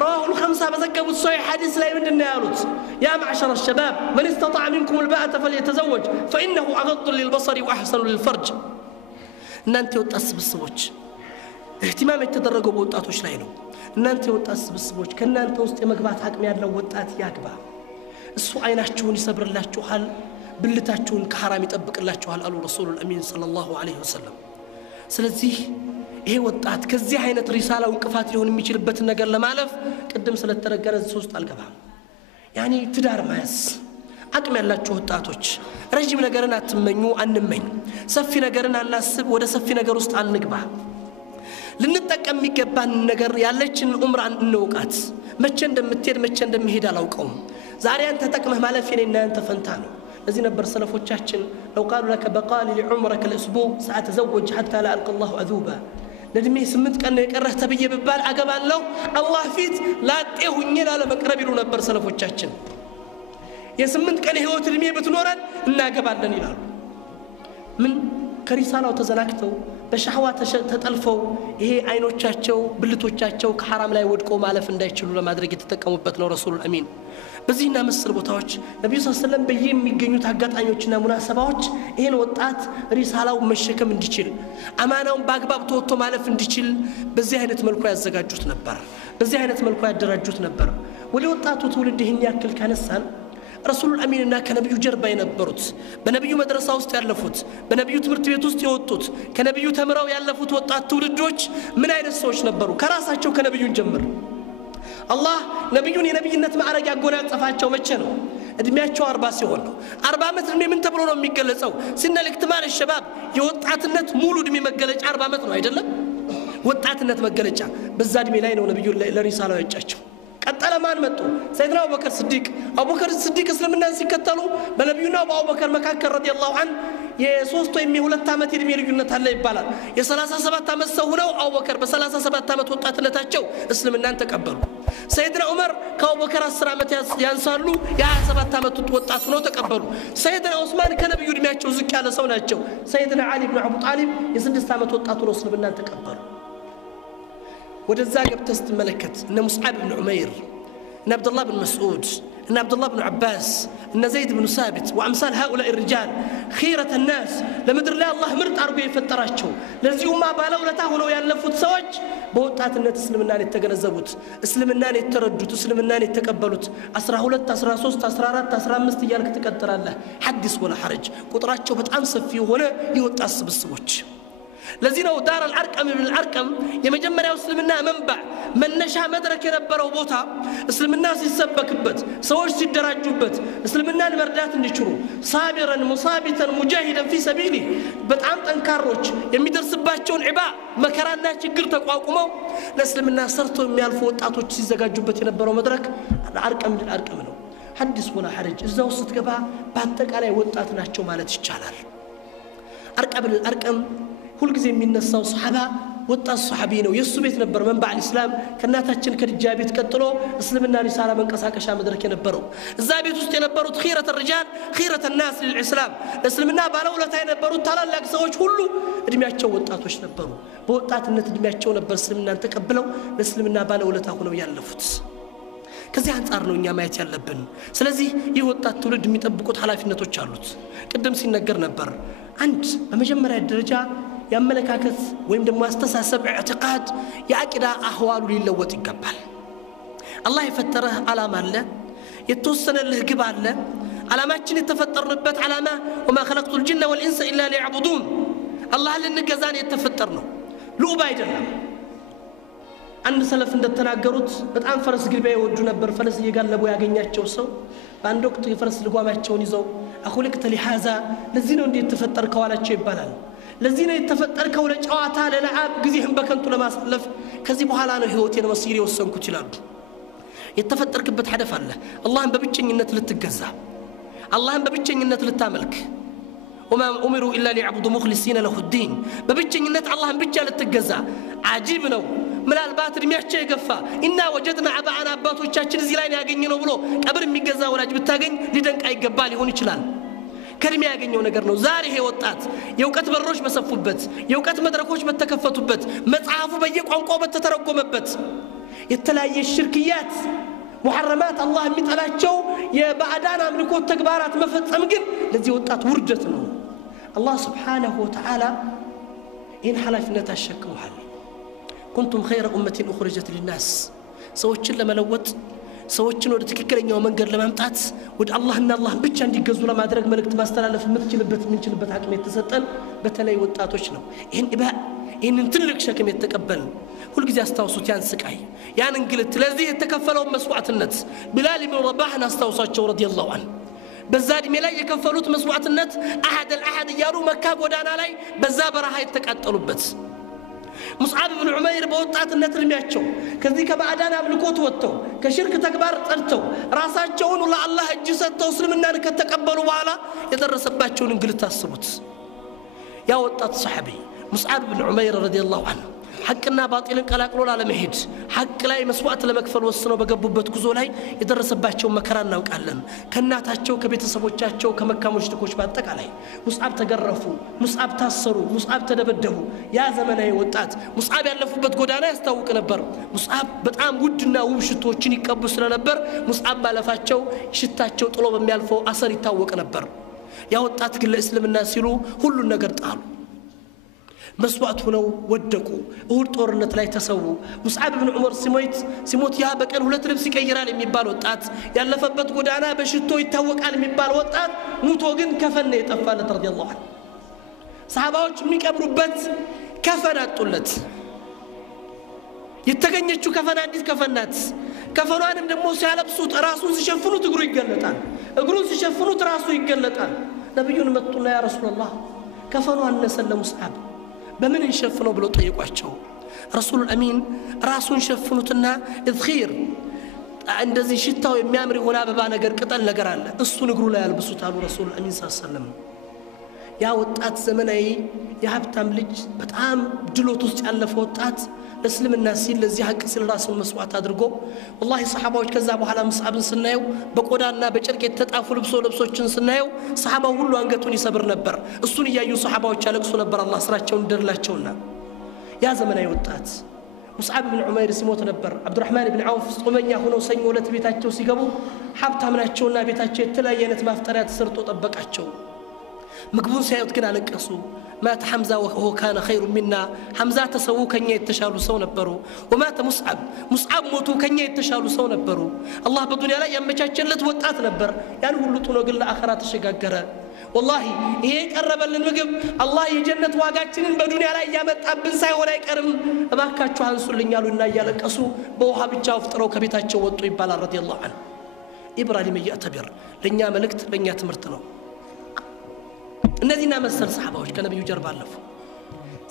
رواه الخمسة بذكروا الصحيح حديث لا يمدنا يالوت يا معشر الشباب من استطاع منكم الباءة فليتزوج فإنه أغض للبصر وأحسن للفرج እናንተ ወጣት ስብስቦች اهتمام የተደረገው በወጣቶች ላይ ነው እናንተ ወጣት ስብስቦች ከናንተ ውስጥ የመግባት አቅም ያለው ወጣት ያግባ እሱ አይናችሁን ይሰብርላችኋል ብልታችሁን ከሐራም ይጠብቅላችኋል አሉ ረሱሉል አሚን ሰለላሁ ዐለይሂ ወሰለም ስለዚህ ይሄ ወጣት ከዚህ አይነት ሪሳላው እንቅፋት ሊሆን የሚችልበት ነገር ለማለፍ ቅድም ስለተረገረ ሶስት አልገባም ያኒ ትዳር ማያስ አቅም ያላችሁ ወጣቶች ረጅም ነገርን አትመኙ አንመኝ ሰፊ ነገርን አናስብ ወደ ሰፊ ነገር ውስጥ አንግባ ልንጠቀም የሚገባን ነገር ያለችን ዑምራን እንወቃት መቼ እንደምትሄድ መቼ እንደምሄድ አላውቀውም ዛሬ አንተ ተጠቅመህ ማለፍ የኔና አንተ ፈንታ ነው ለዚህ ነበር ሰለፎቻችን لو قالوا لك بقال لعمرك الاسبوع ساتزوج حتى لا القى الله عذوبا ለድሜ 8 ቀን የቀረህ ተብዬ በባል አገባለሁ አላህ ፊት ላጤሁኝ ላለ መቅረብ ይሉ ነበር ሰለፎቻችን የ8 ቀን ህይወት ድሜ ብትኖረን እናገባለን ይላሉ ምን ከሪሳላው ተዘናክተው በሻህዋ ተጠልፈው ይሄ አይኖቻቸው ብልቶቻቸው ከሐራም ላይ ወድቆ ማለፍ እንዳይችሉ ለማድረግ የተጠቀሙበት ነው ረሱሉል አሚን። በዚህና መሰል ቦታዎች ነብዩ ሰለላሁ ዐለይሂ ወሰለም በየሚገኙት አጋጣሚዎችና ሙናሰባዎች ይሄን ወጣት ሪሳላው መሸከም እንዲችል አማናውን በአግባብ ተወጥቶ ማለፍ እንዲችል በዚህ አይነት መልኩ ያዘጋጁት ነበር፣ በዚህ አይነት መልኩ ያደራጁት ነበር። ወደ ወጣቱ ትውልድ ይሄን ያክል ካነሳን ረሱሉል አሚንና ከነብዩ ጀርባ የነበሩት በነብዩ መድረሳ ውስጥ ያለፉት በነብዩ ትምህርት ቤት ውስጥ የወጡት ከነብዩ ተምረው ያለፉት ወጣት ትውልዶች ምን አይነት ሰዎች ነበሩ? ከራሳቸው ከነብዩን ጀምር አላህ ነብዩን የነብይነት ማዕረግ ያጎናጸፋቸው መቼ ነው? እድሜያቸው 40 ሲሆን ነው። 40 ዓመት እድሜ ምን ተብሎ ነው የሚገለጸው? ሲነል ኢክትማል الشباب የወጣትነት ሙሉ እድሜ መገለጫ 40 ዓመት ነው አይደለም? ወጣትነት መገለጫ በዛ እድሜ ላይ ነው ነብዩ ለሪሳላው ያጫቸው። ቀጠለ ማን መጡ? ሰይድና አቡበከር ስዲቅ። አቡበከር ስዲቅ እስልምናን ሲከተሉ በነብዩና በአቡበከር መካከል ረዲየላሁ ዐን የሶስት ወይም የሁለት ዓመት የእድሜ ልዩነት አለ ይባላል። የ37 ዓመት ሰው ሆነው አቡበከር በ37 ዓመት ወጣትነታቸው እስልምናን ተቀበሉ። ሰይድና ዑመር ከአቡበከር 10 ዓመት ያንሳሉ፣ የ27 ዓመት ወጣት ሆነው ተቀበሉ። ሰይድና ዑስማን ከነብዩ እድሜያቸው ዝቅ ያለ ሰው ናቸው። ሰይድና አሊ ኢብኑ አቡ ጣሊብ የ6 ዓመት ወጣት ሆነው እስልምናን ተቀበሉ። ወደዛ ገብተህ ስትመለከት እነ ሙስዓብ ብን ዑመይር እነ አብዱላህ ብን መስዑድ እነ አብዱላህ ብን ዓባስ እነ ዘይድ ብን ሳቢት ወአምሳል هؤلاء الرجال خيرة الناس ለምድር ላይ አላህ ምርጥ አድርጎ የፈጠራቸው ለዚሁማ ባለውለታ ሆነው ያለፉት ሰዎች በወጣትነት እስልምናን የተገነዘቡት እስልምናን የተረዱት እስልምናን የተቀበሉት 12 13 14 15 እያልክ ትቀጥላለህ። ሐዲስ ወላ ሐረጅ ቁጥራቸው በጣም ሰፊ ሆነ የወጣት ስብስቦች። ለዚህ ነው ዳር አልአርቀም ኢብኑ አልአርቀም የመጀመሪያው እስልምና መንባዕ መነሻ መድረክ የነበረው ቦታ እስልምና ሲሰበክበት ሰዎች ሲደራጁበት እስልምናን መርዳት እንዲችሉ ሳቢረን ሙሳቢተን ሙጃሂደን ፊ ሰቢሊ በጣም ጠንካሮች የሚደርስባቸውን ዒባ መከራና ችግር ተቋቁመው ለእስልምና ሰርተው የሚያልፉ ወጣቶች ሲዘጋጁበት የነበረው መድረክ አልአርቀም ነው። ሐዲስ ወላ ሐረጅ እዛው ስትገባ በአጠቃላይ ወጣት ናቸው ማለት ይቻላል። አርቀም ሁል ጊዜ የሚነሳው ሱሐባ ወጣት ሱሐቢ ነው። የሱ ቤት ነበር መንባዕ الاسلام ከናታችን ከድጃ ቤት ቀጥሎ እስልምና ሪሳላ መንቀሳቀሻ መድረክ የነበረው። እዛ ቤት ውስጥ የነበሩት خيرة الرجال خيرة الناس للاسلام እስልምና ባለውለታ የነበሩት ታላላቅ ሰዎች ሁሉ እድሜያቸው ወጣቶች ነበሩ። በወጣትነት እድሜያቸው ነበር እስልምናን ተቀብለው ለእስልምና ባለውለታ ሆነው ያለፉት። ከዚህ አንፃር ነው እኛ ማየት ያለብን። ስለዚህ ይህ ወጣት ትውልድ የሚጠብቁት ኃላፊነቶች አሉት። ቅድም ሲነገር ነበር አንድ በመጀመሪያ ደረጃ ያመለካከት ወይም ደግሞ አስተሳሰብ ኢዕቲቃድ የአቂዳ አህዋሉ ሊለወጥ ይገባል። አላህ የፈጠረህ ዓላማ አለ፣ የተወሰነልህ ግብ አለ። ዓላማችን የተፈጠርንበት ዓላማ وما خلقت الجن والانس الا ليعبدون አላህ ልንገዛን የተፈጠርነው ሉባ አይደለም። አንድ ሰለፍ እንደተናገሩት በጣም ፈረስ ግልቢያ ይወዱ ነበር። ፈረስ እየጋለቡ ያገኛቸው ሰው በአንድ ወቅት የፈረስ ልጓማቸውን ይዘው አኹልቅተ ሊሃዛ ለዚህ ነው እንዴ የተፈጠርከው አላቸው ይባላል። ለዚህ ነው የተፈጠርከው ለጨዋታ ለለዓብ ጊዜህን በከንቱ ለማሳለፍ ከዚህ በኋላ ነው ህይወቴን መስጊድ የወሰንኩት ይላሉ። የተፈጠርክበት ሐደፍ አለ። አላህን በብቸኝነት ልትገዛ አላህን በብቸኝነት ልታመልክ وما أمروا إلا ليعبدوا مخلصين له الدين በብቸኝነት አላህን ብቻ ልትገዛ አጂብ ነው። ምናልባት እድሜያቸው የገፋ እና ወጀድና አባአና አባቶቻችን እዚህ ላይ ያገኘነው ብሎ ቀብር የሚገዛ ወላጅ ብታገኝ ሊደንቅ አይገባ ሊሆን ይችላል። ከድሜ ያገኘው ነገር ነው። ዛሬ ይሄ ወጣት የእውቀት በሮች በሰፉበት የእውቀት መድረኮች በተከፈቱበት መጽሐፉ በየቋንቋው በተተረጎመበት የተለያየ ሽርክያት ሙሐረማት አላህ የሚጠላቸው የባዕዳን አምልኮት ተግባራት መፈጸም ግን ለዚህ ወጣት ውርደት ነው። አላህ ስብሓነሁ ወተዓላ ይህን ኃላፊነት አሸክመዋል። ኩንቱም ኸይረ ኡመቲን ኡኽሪጀት ሊናስ ሰዎችን ለመለወጥ ሰዎችን ወደ ትክክለኛው መንገድ ለማምጣት ወደ አላህና አላህን ብቻ እንዲገዙ ለማድረግ መልእክት ማስተላለፍ የምንችልበት አቅም የተሰጠን በተለይ ወጣቶች ነው። ይህንን ትልቅ ሸክም የተቀበል ሁል ጊዜ አስታውሱት። ያን ስቃይ ያን እንግልት ለዚህ የተከፈለው መስዋዕትነት ቢላል ኢብኑ ረባህን አስታውሷቸው ረዲየላሁ ዐንሁ። በዛ እድሜ ላይ የከፈሉት መስዋዕትነት አሐድ እያሉ መካ ጎዳና ላይ በዛ በረሃ የተቃጠሉበት ሙስዓብ ብን ዑመይር በወጣትነት እድሜያቸው ከዚህ ከባዕዳን አምልኮት ወጥተው ከሽርክ ተግባር ጸድተው ራሳቸውን ለአላህ እጅ ሰጥተው እስልምናን ከተቀበሉ በኋላ የደረሰባቸውን እንግልት አስቡት። ያ ወጣት ሰሐቢ ሙስዓብ ብን ዑመይር ረዲየላሁ ዐንሁ ሐቅና ባጢልን ቀላቅሎ ላለመሄድ ሐቅ ላይ መስዋዕት ለመክፈል ወስነው በገቡበት ጉዞ ላይ የደረሰባቸው መከራ እናውቃለን። ከናታቸው ከቤተሰቦቻቸው ከመካ ሙሽሪኮች በአጠቃላይ ሙስዓብ ተገረፉ፣ ሙስዓብ ታሰሩ፣ ሙስዓብ ተደበደቡ። ያ ዘመናዊ ወጣት ሙስዓብ ያለፉበት ጎዳና ያስታውቅ ነበር። ሙስዓብ በጣም ውድና ውብ ሽቶችን ይቀቡ ስለነበር ሙስዓብ ማለፋቸው ሽታቸው ጥሎ በሚያልፈው አሰር ይታወቅ ነበር። ያ ወጣት ግን ለእስልምና ሲሉ ሁሉን ነገር ጣሉ። መስዋዕት ሆነው ወደቁ። እሁድ ጦርነት ላይ ተሰዉ። ሙስዓብ ኢብኑ ዑመር ሲሞት ያ በቀን 2 ልብስ ይቀይራል የሚባል ወጣት ያለፈበት ጎዳና በሽቶ ይታወቃል የሚባል ወጣት ሙቶ ግን ከፈን የጠፋለት ረዲየላሁ ዐንሁ። ሰሃባዎች የሚቀብሩበት ከፈን አጡለት። የተገኘችው ከፈን አዲስ ከፈን ናት። ከፈኗንም ደግሞ ሲያለብሱት ራሱን ሲሸፍኑት እግሩ ይገለጣል፣ እግሩን ሲሸፍኑት ራሱ ይገለጣል። ነብዩን መጡና ያ ረሱላህ ከፈኗ አነሰ ለሙስዓብ በምን እንሸፍነው ብለው ጠየቋቸው። ረሱል አሚን ራሱን ሸፍኑትና እዝኺር እንደዚህ ሽታው የሚያምር የሆነ አበባ ነገር ቅጠል ነገር አለ እሱን እግሩ ላይ ያልብሱት አሉ ረሱል አሚን ሰለላሁ። ያ ወጣት ዘመናዊ የሀብታም ልጅ በጣም ድሎት ውስጥ ያለፈ ወጣት ለእስልምና ሲል ለዚህ ሐቅ ሲል ራሱን መስዋዕት አድርጎ ወላሂ ሰሃባዎች ከዛ በኋላ ሙስዓብን ስናየው በቆዳና በጨርቅ የተጣፉ ልብሶችን ስናየው ሰሃባው ሁሉ አንገቱን ይሰብር ነበር። እሱን እያዩ ሰሃባዎች ያለቅሱ ነበር አላህ ስራቸውን እንደርላቸውና። ያ ዘመናዊ ወጣት ሙስዓብ ኢብኑ ዑመይር ሲሞት ነበር አብዱራህማን ኢብኑ ዐውፍ ጾመኛ ሆነው ሰኞ ዕለት ቤታቸው ሲገቡ ሀብታም ናቸውና ቤታቸው የተለያየ አይነት ማፍጠሪያ ተሰርቶ ጠበቃቸው። ምግቡን ሲያዩት ግን አለቀሱ። ማት ሐምዛ ወሆ ካነ ኸይሩ ሚና ሐምዛ ተሰው ከኛ የተሻሉ ሰው ነበሩ። ወማተ ሙስዓብ ሞቱ ከኛ የተሻሉ ሰው ነበሩ። አላህ በዱንያ ላይ ያመቻቸለት ወጣት ነበር። ያን ሁሉ ጥሎ ግን ለአኺራ ተሸጋገረ። ወላሂ ይሄ የቀረበልን ምግብ አላህ የጀነት ዋጋችንን በዱንያ ላይ ያመጣብን ሳይሆን አይቀርም። እባካችሁ አንሱልኝ አሉና እያለቀሱ በውሃ ብቻ አፍጥረው ከቤታቸው ወጡ ይባላል ረዲየላሁ ዐንሁ። ኢብራሂም ያዕተብር ለኛ መልእክት ለኛ ትምህርት ነው። እነዚህና መሰል ሰሃባዎች ከነብዩ ጀርባ አለፉ።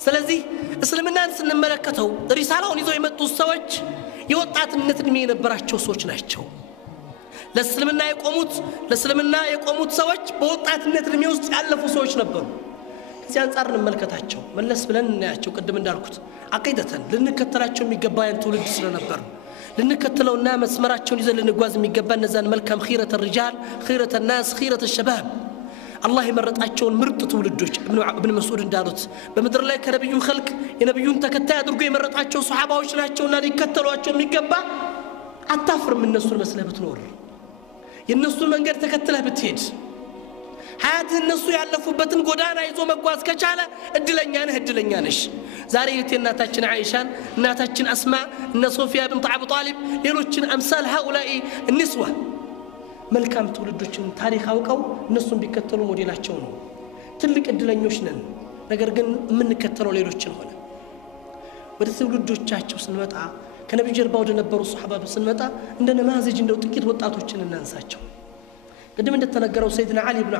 ስለዚህ እስልምናን ስንመለከተው ሪሳላውን ይዘው የመጡት ሰዎች የወጣትነት እድሜ የነበራቸው ሰዎች ናቸው። ለእስልምና የቆሙት ሰዎች በወጣትነት እድሜ ውስጥ ያለፉ ሰዎች ነበሩ። ከዚህ አንፃር እንመልከታቸው፣ መለስ ብለን እናያቸው። ቅድም እንዳልኩት አቂደተን ልንከተላቸው የሚገባ ያን ትውልድ ስለነበር ልንከተለውና መስመራቸውን ይዘን ልንጓዝ የሚገባ እነዛን መልካም ኺረተ ሪጃል ኺረተ ናስ ኺረተ ሸባብ አላህ የመረጣቸውን ምርጥ ትውልዶች ኢብኑ መስዑድ እንዳሉት በመድር ላይ ከነብዩ ኸልቅ የነብዩን ተከታይ አድርጎ የመረጣቸው ሱሐባዎች ናቸውና ሊከተሏቸው የሚገባ። አታፍርም እነሱን መስለህ ብትኖር፣ የነሱን መንገድ ተከትለህ ብትሄድ፣ ሐያት እነሱ ያለፉበትን ጎዳና ይዞ መጓዝ ከቻለ እድለኛ ነህ፣ እድለኛ ነሽ። ዛሬ እናታችን አይሻን እናታችን አስማ እነ ሶፊያ ቢንት አቡ ጣሊብ ሌሎችን አምሳል ሃኡላኢ እንስዋ መልካም ትውልዶችን ታሪክ አውቀው እነሱን ቢከተሉ ሞዴላቸው ነው። ትልቅ እድለኞች ነን። ነገር ግን የምንከተለው ሌሎችን ሆነ። ወደ ትውልዶቻቸው ስንመጣ ከነብዩ ጀርባ ወደ ነበሩ ሱሐባ ስንመጣ እንደ ነማዘጅ እንደው ጥቂት ወጣቶችን እናንሳቸው። ቅድም እንደተነገረው ሰይድና አሊ ኢብኑ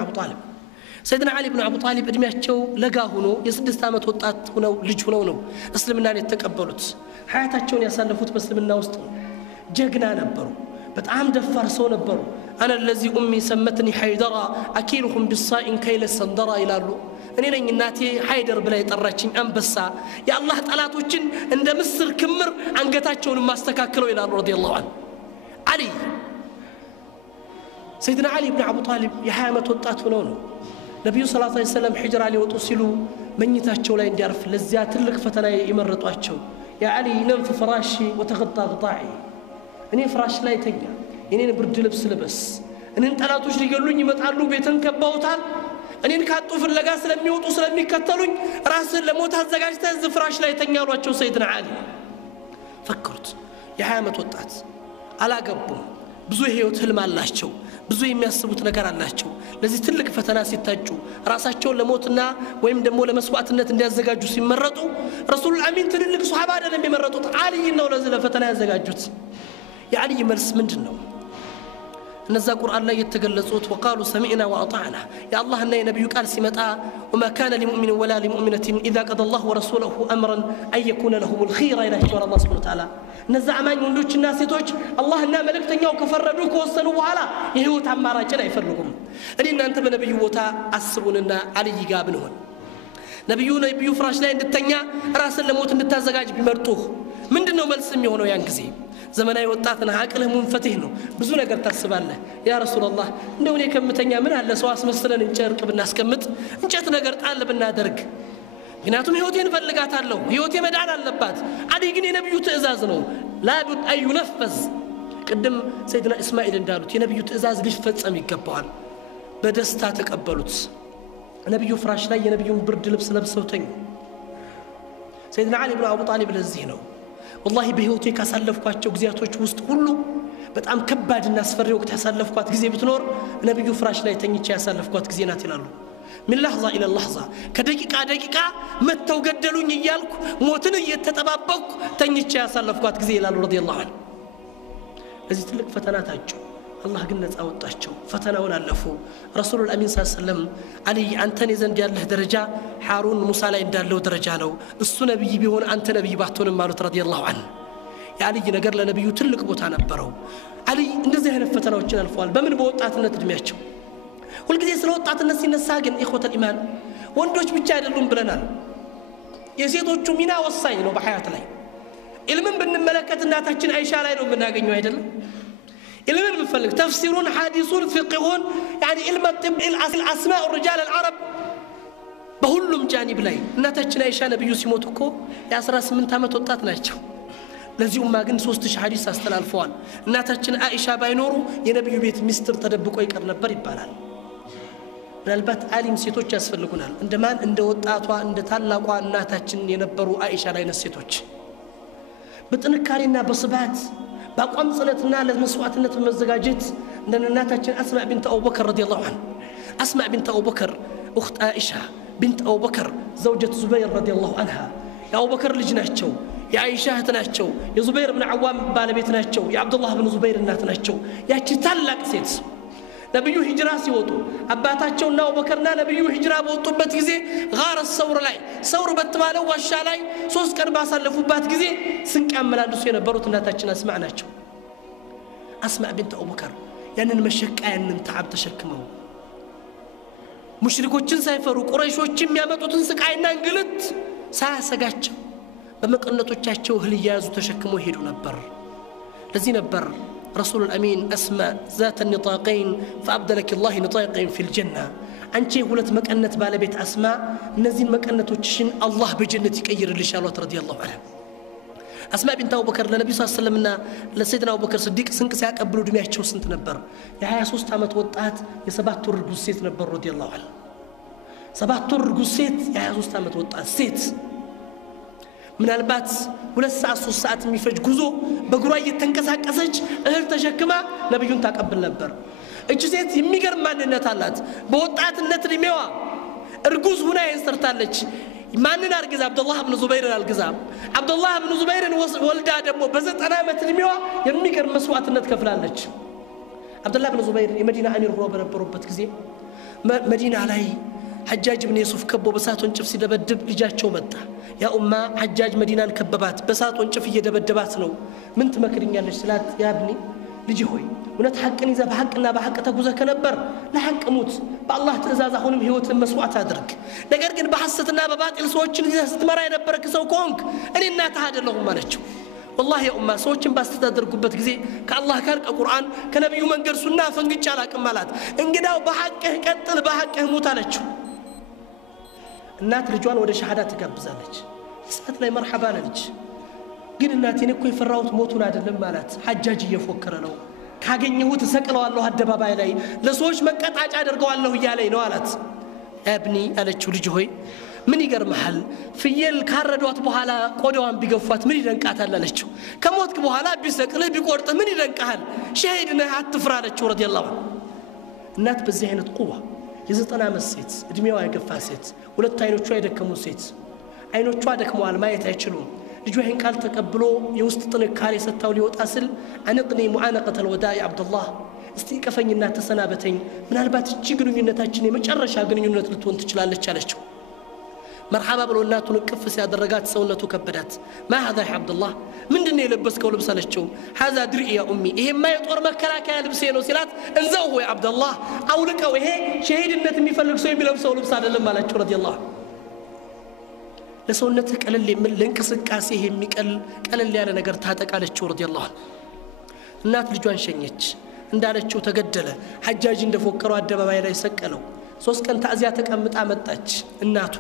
አቡ ጣሊብ እድሜያቸው ለጋ ሆኖ የ6 ዓመት ወጣት ሆነው ልጅ ሆነው ነው እስልምናን የተቀበሉት። ሐያታቸውን ያሳለፉት በእስልምና ውስጥ ነው። ጀግና ነበሩ። በጣም ደፋር ሰው ነበሩ። አነ الذي امي سمتني حيدر اكيلهم بالصاء كيل السندرا ይላሉ። እኔ ነኝ እናቴ ሃይደር ብላ የጠራችኝ አንበሳ የአላህ ጠላቶችን እንደ ምስር ክምር አንገታቸውን ማስተካከለው ይላሉ ረዲየላሁ ዐንሁ። አሊ ሰይድና አሊ ኢብኑ አቡ ጣሊብ የ20 ዓመት ወጣት ሆነው ነው ነብዩ ሰለላሁ ዐለይሂ ወሰለም ሂጅራ ሊወጡ ሲሉ መኝታቸው ላይ እንዲያርፍ ለዚያ ትልቅ ፈተና የመረጧቸው። ያ አሊ ነም في فراشي وتغطى غطاعي እኔ ፍራሽ ላይ ተኛ፣ እኔን ብርድ ልብስ ልበስ፣ እኔን ጠላቶች ሊገሉኝ ይመጣሉ፣ ቤተን ከበውታል፣ እኔን ካጡ ፍለጋ ስለሚወጡ ስለሚከተሉኝ ራስን ለሞት አዘጋጅተህ እዚህ ፍራሽ ላይ ተኛ አሏቸው ሰይድና አሊ። ፈክሩት፣ የ20 ዓመት ወጣት አላገቡም፣ ብዙ ህይወት ህልም አላቸው፣ ብዙ የሚያስቡት ነገር አላቸው። ለዚህ ትልቅ ፈተና ሲታጩ ራሳቸውን ለሞትና ወይም ደግሞ ለመስዋዕትነት እንዲያዘጋጁ ሲመረጡ ረሱል አሚን ትልልቅ ሱሐባ አይደለም የመረጡት፣ አሊ ነው ለዚህ ለፈተና ያዘጋጁት። የአሊ መልስ ምንድነው? እነዛ ቁርአን ላይ የተገለጹት ወቃሉ ሰሚዕና ወአጣዕና የአላህና የነብዩ ቃል ሲመጣ ወማ ካነ ሊሙእሚን ወላ ሊሙእሚነትን ኢዛ ቀደ አላሁ ወረሱሉሁ አምረን አን የኩነ ለሁም ልኺራ ይላቸዋል አላህ ሱብሓነሁ ወተዓላ። እነዛ አማኝ ወንዶችና ሴቶች አላህና መልእክተኛው ከፈረዱ ከወሰኑ በኋላ የህይወት አማራጭን አይፈልጉም። እኔ እናንተ በነብዩ ቦታ አስቡንና አልይ ጋር ብንሆን ነብዩ ፍራሽ ላይ እንድተኛ ራስን ለሞት እንድታዘጋጅ ቢመርጡህ ምንድነው መልስ የሚሆነው? ያን ጊዜ ዘመናዊ ወጣትና አቅልህ ሙንፈትህ ነው። ብዙ ነገር ታስባለህ። ያ ረሱላህ እንደው እኔ ከምተኛ ምን አለ ሰው አስመስለን እንጨርቅ ብናስቀምጥ እንጨት ነገር ጣል ብናደርግ፣ ምክንያቱም ህይወቴን ፈልጋታለሁ፣ ህይወቴ መዳን አለባት። አዲህ ግን የነብዩ ትእዛዝ ነው። ላቡድ አን ዩነፈዝ። ቅድም ሰይድና እስማኤል እንዳሉት የነብዩ ትእዛዝ ሊፈጸም ይገባዋል። በደስታ ተቀበሉት። ነብዩ ፍራሽ ላይ የነብዩን ብርድ ልብስ ለብሰው ተኙ። ሰይድና አሊ ብን አቡ ጣሊብ ለዚህ ነው ወላሂ በህይወቴ ካሳለፍኳቸው ጊዜያቶች ውስጥ ሁሉ በጣም ከባድና አስፈሪ ወቅት ያሳለፍኳት ጊዜ ብትኖር ነብዩ ፍራሽ ላይ ተኝቼ ያሳለፍኳት ጊዜ ናት ይላሉ። من لحظة إلى لحظة كدقيقة دقيقة متى وقدلوني إيالك موتني يتتبابك تنيتش يا سلفكوات كزي رضي الله عنه. لذي تلك فتنات أجو الله قلنا تأوت أجو فتنا ولا لفو رسول الأمين صلى الله عليه وسلم علي أنتني زن ديال له درجة حارون موسى لا يندال له درجة له السنة بيجي بيهون أنت نبي بحثون مالوت رضي الله عنه. يا علي نقر لنبي تلك بوتانا برو علي نزه نفتنا وجنا الفوال بمن بوتات النتدمياتشو كل جزء سلوات الناس النساجن إخوة الإيمان وندوش بتشاد اللون بلنا يزيدوا جمينا والصين وبحياة الله إلمن بن الملكة الناس تجن عيشة لا يرون بنا جنوا يدل إلمن بفلك تفسيرون حديثون فقهون يعني علم الطب الأسماء الرجال العرب بهلهم جانب لي الناس تجن عيشة نبي يسموتكو يا سراس من تامة وطات ناجو لذي ما جن سوستش حديث أستل الفوان الناس تجن عيشة بينورو ينبي بيت مستر تدبكوا يكرنا بري بارال ምናልባት ዓሊም ሴቶች ያስፈልጉናል እንደማን እንደ ወጣቷ እንደ ታላቋ እናታችን የነበሩ አይሻ አይነት ሴቶች በጥንካሬና በስባት በአቋም ጽናትና ለመስዋዕትነት መዘጋጀት እንደ እናታችን አስማዕ ቢንት አቡበከር ረዲየላሁ ዐንሃ አስማዕ ቢንት አቡበከር اخت عائشه بنت ابو بكر زوجة زبير رضي الله عنها يا ابو بكر ልጅ ናቸው የአይሻ እህት ናቸው የዙበይር ብን አዋም ባለቤት ናቸው የአብዱላህ ብን ዙበይር እናት ናቸው ያቺ ታላቅ ሴት ነብዩ ሂጅራ ሲወጡ አባታቸውና አቡበከርና ነብዩ ሂጅራ በወጡበት ጊዜ ጋር ሰውር ላይ ሰውር በተባለው ዋሻ ላይ 3 ቀን ባሳለፉባት ጊዜ ስንቅ ያመላልሱ የነበሩት እናታችን አስማዕ ናቸው። አስማዕ ቢንት አቡበከር ያንን መሸቃ ያንን ተዓብ ተሸክመው ሙሽሪኮችን ሳይፈሩ ቁረይሾችም ያመጡትን ስቃይና እንግልት ሳያሰጋቸው በመቀነቶቻቸው እህል ያዙ ተሸክመው ሄዱ ነበር። ለዚህ ነበር رسول الأمين أسماء ذات النطاقين فأبدلك الله نطاقين في الجنة أنت قلت مكأنة بالبيت أسماء نزين مكأنة وتشين الله بجنتك أير اللي شالوت رضي الله عنها. أسماء بنت أبو بكر للنبي صلى الله عليه وسلم لسيدنا أبو بكر صديق سنك ساق قبلوا دمية شو سنت نبر يا هيا سوست عمت وطعت يسبات تور قصيت نبر رضي الله عنه سبات تور قصيت يا هيا سوست عمت وطعت سيت من البات ولا ساعة 3 ساعات ميفج جزو بقراء يتنكسج أهل تشكما نبيون تقبل نبر الجزيت يميجر ما النتالات بوطعت النتر ميوا رجوز هنا يسترتالج ما نرجز عبد الله بن زبير الجزام عبد الله بن زبير ولد آدم وبزت أنا متر ميوا يميجر مسوات النت كفلالج عبد الله بن زبير مدينة أمير روبر بروبت كزي مدينة عليه حجاج بن يوسف كبو بسات ونشف سيدبدب لجاتشو متى يا أمة حجاج مدينة كببات بسات ونشف يدبدبات نو من تمكرين يا السلات يا ابني لجي هوي ونتحقني إذا بحقنا بحق تجوزك كنبر لا حق أموت بالله تزاز أخوني هيوت المسوعة تدرك لقرقن بحستنا ببات الصوتشن إذا استمر ينبرك سو كونك أنا النات هذا اللهم مالتشو والله يا أمة صوتشن بس تدرك ببت جزي كالله كارك القرآن كنبي من قرسنا فنجت على كمالات إنجداو بحقه كتل بحقه موتالتشو النات رجوان ولا شهادات تقبزالج سأت لي مرحبا لج قل الناتي نكو يفراوت موتون عدد المالات حجاجي يفكرنو كاغنيو تسقلوا الله الدبابا لي لسوش مقطعج ادرغوا الله يالي نو አላት ابني አለችው ልጅ ሆይ ምን ይገር መሐል ፍየል ካረዷት በኋላ ቆዳዋን ቢገፋት ምን ይደንቃታል አለችው ከሞትክ በኋላ ቢሰቅልህ ቢቆርጥ ምን ይደንቃል ሸሂድ ነህ አትፍራ አለችው ረዲየላሁ ዐንሁ እናት በዚህ አይነት ቁዋ የዘጠና መሴት እድሜዋ የገፋ ሴት ሁለት አይኖቿ የደከሙ ሴት አይኖቿ ደክመዋል ማየት አይችሉም ልጇ ይህን ቃል ተቀብሎ የውስጥ ጥንካሬ ሰጣው ሊወጣ ስል አንቅኒ ሙዓነቀተ الوداع عبد الله እስቲ ቀፈኝና ተሰናበተኝ ምናልባት እቺ ግንኙነታችን የመጨረሻ ግንኙነት ልትሆን ትችላለች አለችው مرحبا ብሎ እናቱን ቅፍ ሲያደረጋት ሰውነቱ ከበዳት ما هذا يا عبد الله ምንድነው የለበስከው ልብስ አለችው هذا درعي يا امي ይሄማ የጦር መከላከያ ልብሴ ነው ሲላት እንዘው ወይ عبد الله አውልቀው ይሄ ሸሂድነት የሚፈልግ ሰው የሚለብሰው ልብስ አይደለም አለችው ረዲየላሁ ለሰውነት ቀለል የሚል ለንቅስቃሴ የሚቀል ቀለል ያለ ነገር ታጠቃለችው ረዲየላሁ ዐንሁ እናት ልጇን ሸኘች እንዳለችው ተገደለ ሐጃጅ እንደፎከረው አደባባይ ላይ ሰቀለው 3 ቀን ታዚያ ተቀምጣ መጣች እናቱ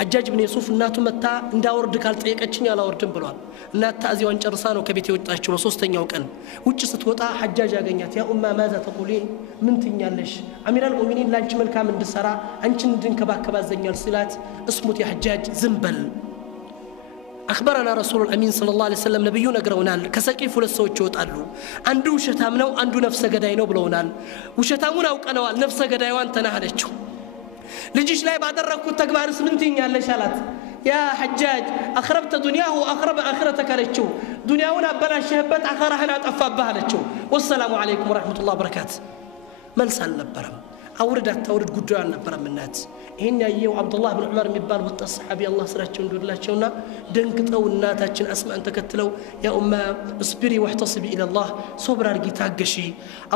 ሐጃጅ ብን ዩሱፍ እናቱ መታ እንዳወርድ ካልጠየቀችኝ አላወርድም ብሏል እናት ታዚያውን ጨርሳ ነው ከቤት የወጣችው በሶስተኛው ቀን ውጭ ስትወጣ ሐጃጅ ያገኛት ያ ኡማ ማዛ ተቁሊን ምን ትኛለሽ አሚራል ሙእሚኒን ላንቺ መልካም እንድሰራ አንቺን እንድንከባከብ አዘኛል ሲላት እስሙት ያ ሐጃጅ ዝምበል أخبرنا رسول الأمين صلى الله عليه وسلم نبيو نقرونال كسقيف للسوء يوطالو عنده شتامنا وعنده نفس قداينو بلونال وشتامنا وقنوال نفس قدايوان تنهلتشو لجيش لا يبادركو تكبار سمنتين يالله شالات يا حجاج أخربت دنياه وأخرب آخرتك لتشو دنياونا بلا شهبت آخرها أطفى بها لتشو والسلام عليكم ورحمة الله وبركاته ملسال نبرم أوردت تورد قدوان نبرم الناس إن يو عبد الله بن عمر مبال والصحابي الله سرچون دولاتشونا دنقطو الناتاچن اسماء تكتلو يا أمة اصبري واحتصبي إلى الله صبر أرجي تاقشي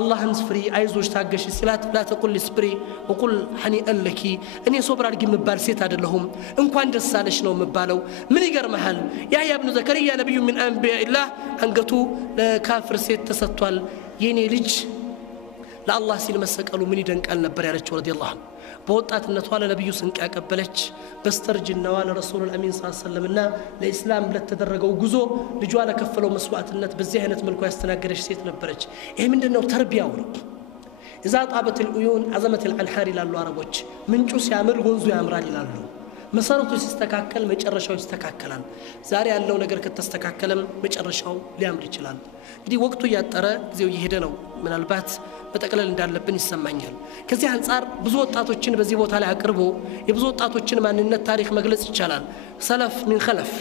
الله انصفري عايزوش تاقشي سلات لا تقول لي اصبري وقل حنيئا لك أني صبر أرجي مبال سيت هذا لهم إن كان دسالش نو مبالو من يقر محل يا ابن زكريا نبي من أنبياء الله أنقطو لكافر سيت تسطوال يني لج لا الله سيل مسكالو من يدنك أن نبري على رضي الله عنه بوطات النتوال نبي سنك أقبلتش بسترجي النوال رسول الأمين صلى الله عليه وسلم إنه الإسلام لا تدرجوا وجزء لجواله كفلوا مسوات النت بالزهنة ملكوا يستناقرش سيت نبرج إيه من إنه تربية ورب إذا طابت العيون عزمت الأنحار إلى العربوش من جوس يعمر غنزو يعمران إلى الله مسارته يستكاكل مجرشوا يستكاكلان زاري الله نجر كتستكاكلم مجرشوا ليامر يجلان بدي وقته يترى زي يهدنوا من البات بتقلل እንዳለ ለብን ይሰማኛል ከዚህ አንፃር ብዙ ወጣቶችን በዚህ ቦታ ላይ አቅርቦ የብዙ ወጣቶችን ማንነት ታሪክ መግለጽ ይቻላል ሰለፍ ምን خلف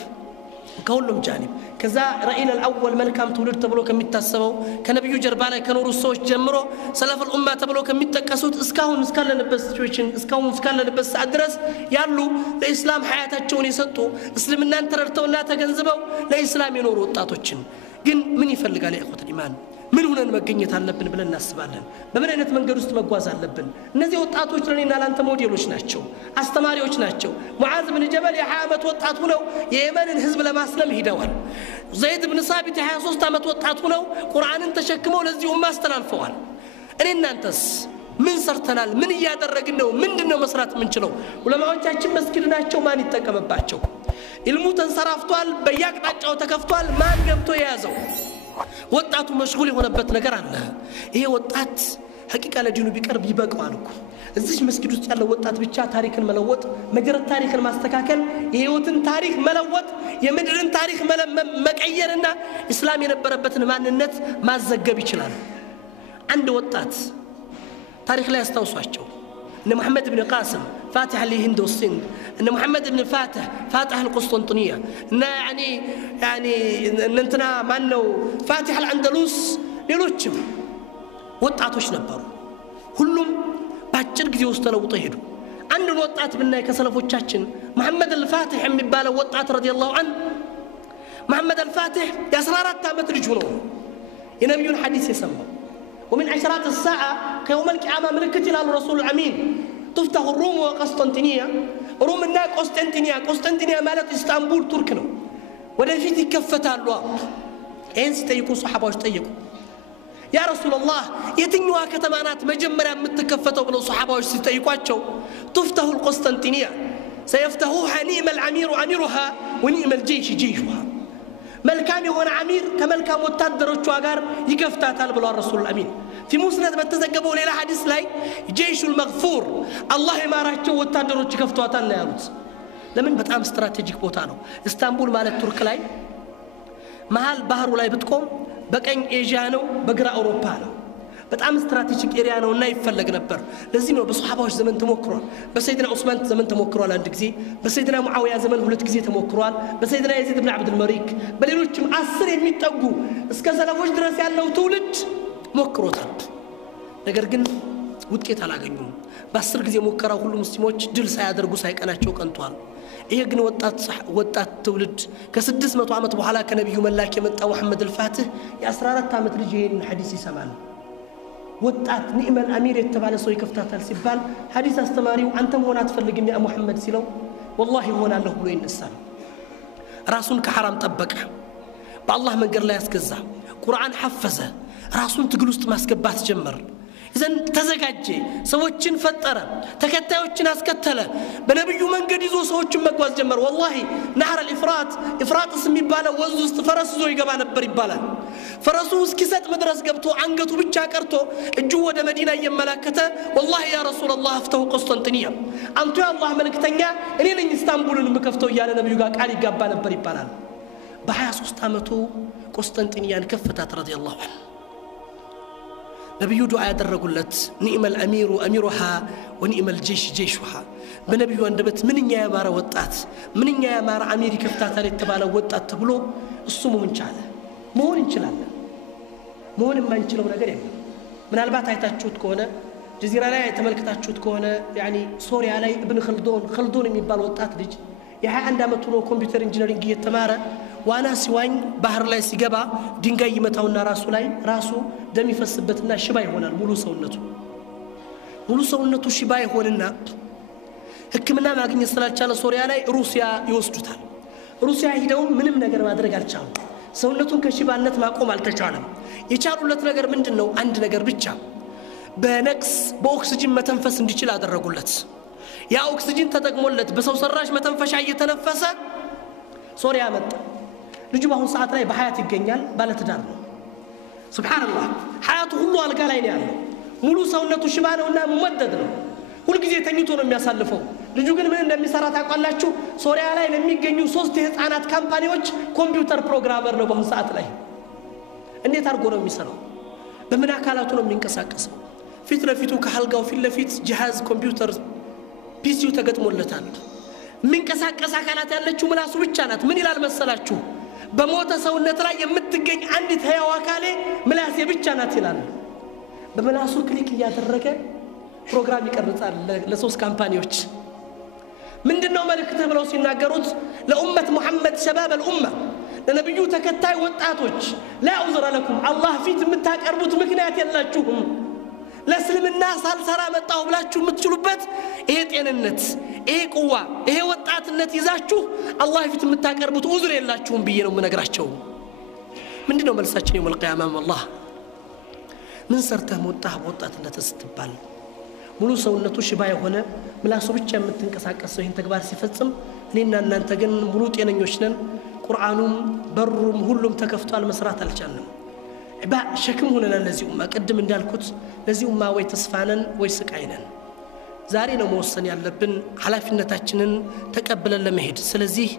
ከሁሉም ጃኒብ ከዛ رأينا الأول መልካም ትውልድ ተብሎ ከሚታሰበው ከነብዩ ጀርባ ላይ ከኖሩ ሰዎች ጀምሮ ሰለፍ الأمة ተብሎ ከሚጠቀሱት እስካሁን እስካለንበት ሲቹዌሽን እስካሁን እስካለንበት ሰዓት ድረስ ያሉ ለኢስላም ሐያታቸውን የሰጡ እስልምናን ተረድተውና ተገንዝበው ለኢስላም የኖሩ ወጣቶችን ግን ምን ይፈልጋል የእኹት ኢማን ምን ሆነን መገኘት አለብን ብለን እናስባለን በምን አይነት መንገድ ውስጥ መጓዝ አለብን እነዚህ ወጣቶች ለኔና ላንተ ሞዴሎች ናቸው አስተማሪዎች ናቸው ሙዓዝ ብን ጀበል የሐመት ወጣት ሆነው የየመንን ህዝብ ለማስለም ሄደዋል ዘይድ ብን ሳቢት 23 አመት ወጣት ሆነው ቁርአንን ተሸክመው ለዚህ ኡማ አስተላልፈዋል እኔናንተስ ምን ሰርተናል ምን ያደረግን ነው ምንድነው መስራት የምንችለው ዑለማዎቻችን መስጊድ ናቸው ማን ይተቀመባቸው ኢልሙ ተንሰራፍቷል በያቅጣጫው ተከፍቷል ማን ገብቶ የያዘው ወጣቱ መሽጉል የሆነበት ነገር አለ ይሄ ወጣት ሐቂቃ ለዲኑ ቢቀርብ ይበቃዋል እኮ እዚህ መስጊድ ውስጥ ያለው ወጣት ብቻ ታሪክን መለወጥ መጀረት ታሪክን ማስተካከል የህይወትን ታሪክ መለወጥ የምድርን ታሪክ መቀየርና እስላም የነበረበትን ማንነት ማዘገብ ይችላል አንድ ወጣት ታሪክ ላይ ያስታውሷቸው ان محمد بن قاسم فاتح الهند والصين ان محمد بن فاتح القسطنطينيه ان يعني ان انتنا مانو فاتح الاندلس ሌሎችም ወጣቶች ነበሩ ሁሉም ባጭር ጊዜ ውስጥ ተለውጠው ሄዱ አንድ ወጣት ብናይ ከሰለፎቻችን محمد الفاتح የሚባለው ወጣት رضي الله عنه محمد الفاتح የ14 አመት ልጅ ነው የነብዩን ሐዲስ የሰማው ومن عشرات الساعة كيوم القيامة ملكت إلى الرسول الأمين تفتح الروم وقسطنطينية روم الناك قسطنطينية مالت إسطنبول تركنا ولا في تكفتها الواب إين ستيقوا صحابة وستيقوا يا رسول الله يتنوا كتمانات مجمرة متكفتوا بلو صحابة وستيقوا تفتح القسطنطينية سيفتحوها نعم العمير عميرها ونعم الجيش جيشها ملكام يكون عمير كملكام وتدرج وأجار يكفتها تلبل الرسول الأمين في مسند بتزجبوا ليلة حديث لاي جيش المغفور الله ما راح تشوف وتدرج يكفتها تلنا يا رز لمن بتعمل استراتيجيك بوتانو اسطنبول مالت ترك لاي محل بحر ولاي بتكم بكين إيجانو بقرا أوروبانو በጣም ስትራቴጂክ ኤሪያ ነውና ይፈልግ ነበር ለዚህ ነው በሱሐባዎች ዘመን ተሞክሯል በሰይድና ዑስማን ዘመን ተሞክሯል አንድ ጊዜ በሰይድና ሙአዊያ ዘመን ሁለት ጊዜ ተሞክሯል በሰይድና የዚድ ኢብኑ አብዱል መሊክ በሌሎችም 10 የሚጠጉ እስከ ሰለፎች ድረስ ያለው ትውልድ ሞክሮታል ነገር ግን ውጤት አላገኙም በ10 ጊዜ ሙከራ ሁሉ ሙስሊሞች ድል ሳያደርጉ ሳይቀናቸው ቀንቷል ይሄ ግን ወጣት ትውልድ ከ600 ዓመት በኋላ ከነብዩ መላክ የመጣው መሐመድ አልፋቲህ የ14 ዓመት ልጅ ይሄን ሐዲስ ይሰማል ወጣት ንዕመል አሚር የተባለ ሰው ይከፍታታል ሲባል ሐዲስ አስተማሪው አንተ መሆን አትፈልግም ያ መሐመድ ሲለው والله ይሆናለሁ ብሎ ይነሳል ራሱን ከሐራም ጠበቀ በአላህ መንገድ ላይ ያስገዛ ቁርአን ሐፈዘ ራሱን ትግል ውስጥ ማስገባት ጀመረ إذن تزكاجي سوتشين فترة تكتاوتشين أسكتله بنبيو من قد يزو سوتشين مقواز جمر والله نهر الإفراط اسمي بالا وزوست فرس زوي قبانا بريبالا فرسوس كسات مدرس قبتو عنقتو بتشاكرتو الجوة دا مدينة يملاكته والله يا رسول الله افتو قسطنطينية أنتو يا الله ملك تنيا إني اسطنبول المكفتو يانا نبيو قالي قبانا بريبالا بحيا سوستامتو قسطنطينية كفتات رضي الله عنه نبيو دعاء درقلت نعم الأمير أميرها ونعم الجيش جيشها بنبيو أندبت من يا مارا وطات من يا مارا أميري كفتات على التبالة وطات تبلو السمو من شاله مون انشلاله مون ما انشلو نقريب من البات هيتاتشوت كونه جزيرة لا يتملكتاتشوت كونه يعني سوريا علي ابن خلدون يميبال وطات ليج يحا عندما تنو كمبيوتر انجينيرنج يتمارا وانا سواين بحر لا سيغبا دنگاي يمتاونا راسو لاي راسو دم يفسبتنا شبا يሆናል ሙሉ ሰውነቱ ሽባ ይሆንና ህክምና ማግኘት ስላልቻለ ሶሪያ ላይ ሩሲያ ይወስዱታል ሩሲያ ሄደው ምንም ነገር ማድረግ አልቻሉም ሰውነቱን ከሽባነት ማቆም አልተቻለም የቻሉለት ነገር ምንድነው አንድ ነገር ብቻ በነክስ በኦክሲጅን መተንፈስ እንዲችል አደረጉለት ያ ኦክሲጅን ተጠቅሞለት በሰው ሰራሽ መተንፈሻ እየተነፈሰ ሶሪያ መጣ ልጁ በአሁን ሰዓት ላይ በሐያት ይገኛል ባለ ትዳር ነው ሱብሃንአላህ ሐያቱ ሁሉ አልጋ ላይ ነው ያለው ሙሉ ሰውነቱ ሽባ ነውና ሙመደድ ነው ሁሉ ጊዜ ተኝቶ ነው የሚያሳልፈው ልጁ ግን ምን እንደሚሰራ ታውቃላችሁ ሶሪያ ላይ ለሚገኙ 3 የህፃናት ካምፓኒዎች ኮምፒውተር ፕሮግራመር ነው በአሁን ሰዓት ላይ እንዴት አድርጎ ነው የሚሰራው በምን አካላቱ ነው የሚንቀሳቀሰው ፊት ለፊቱ ከሐልጋው ፊት ለፊት ጂሃዝ ኮምፒውተር ፒሲው ተገጥሞለታል منቀሳቀስ አካላት ያለችው ምላሱ ብቻ ናት ምን ይላል መሰላችሁ በሞተ ሰውነት ላይ የምትገኝ አንዲት ህያው አካሌ ምላሴ ብቻ ናት ይላል በምላሱ ክሊክ ያደረገ ፕሮግራም ይቀርጻል ለሶስት ካምፓኒዎች ምንድነው መልእክት ብለው ሲናገሩት ለኡመት ሙሐመድ شباب الامه ለነብዩ ተከታይ ወጣቶች لا عذر لكم الله ፊት የምታቀርቡት ምክንያት የላችሁም ለእስልምና ሳልሰራ መጣው ብላችሁ የምትችሉበት ይሄ ጤንነት ይሄ ቁዋ ይሄ ወጣትነት ይዛችሁ አላህ ፊት የምታቀርቡት ዑዝር የላችሁም ብዬ ነው የምነግራቸው ምንድነው መልሳችን የውል ቂያማ አላህ ምን ሰርተህ ወጣህ ወጣትነት ስትባል ሙሉ ሰውነቱ ሽባ የሆነ ምላሱ ብቻ የምትንቀሳቀሰው ይሄን ተግባር ሲፈጽም እኔና እናንተ ግን ሙሉ ጤነኞች ነን ቁርአኑም በሩም ሁሉም ተከፍቷል መስራት አልቻልንም شكم هنا الذي قدم እንዳልኩት ለዚህ ወይ ተስፋነን ወይ ስቃይነን ዛሬ ነው መወሰን ያለብን ሐላፊነታችንን ተቀበለን ለመሄድ ስለዚህ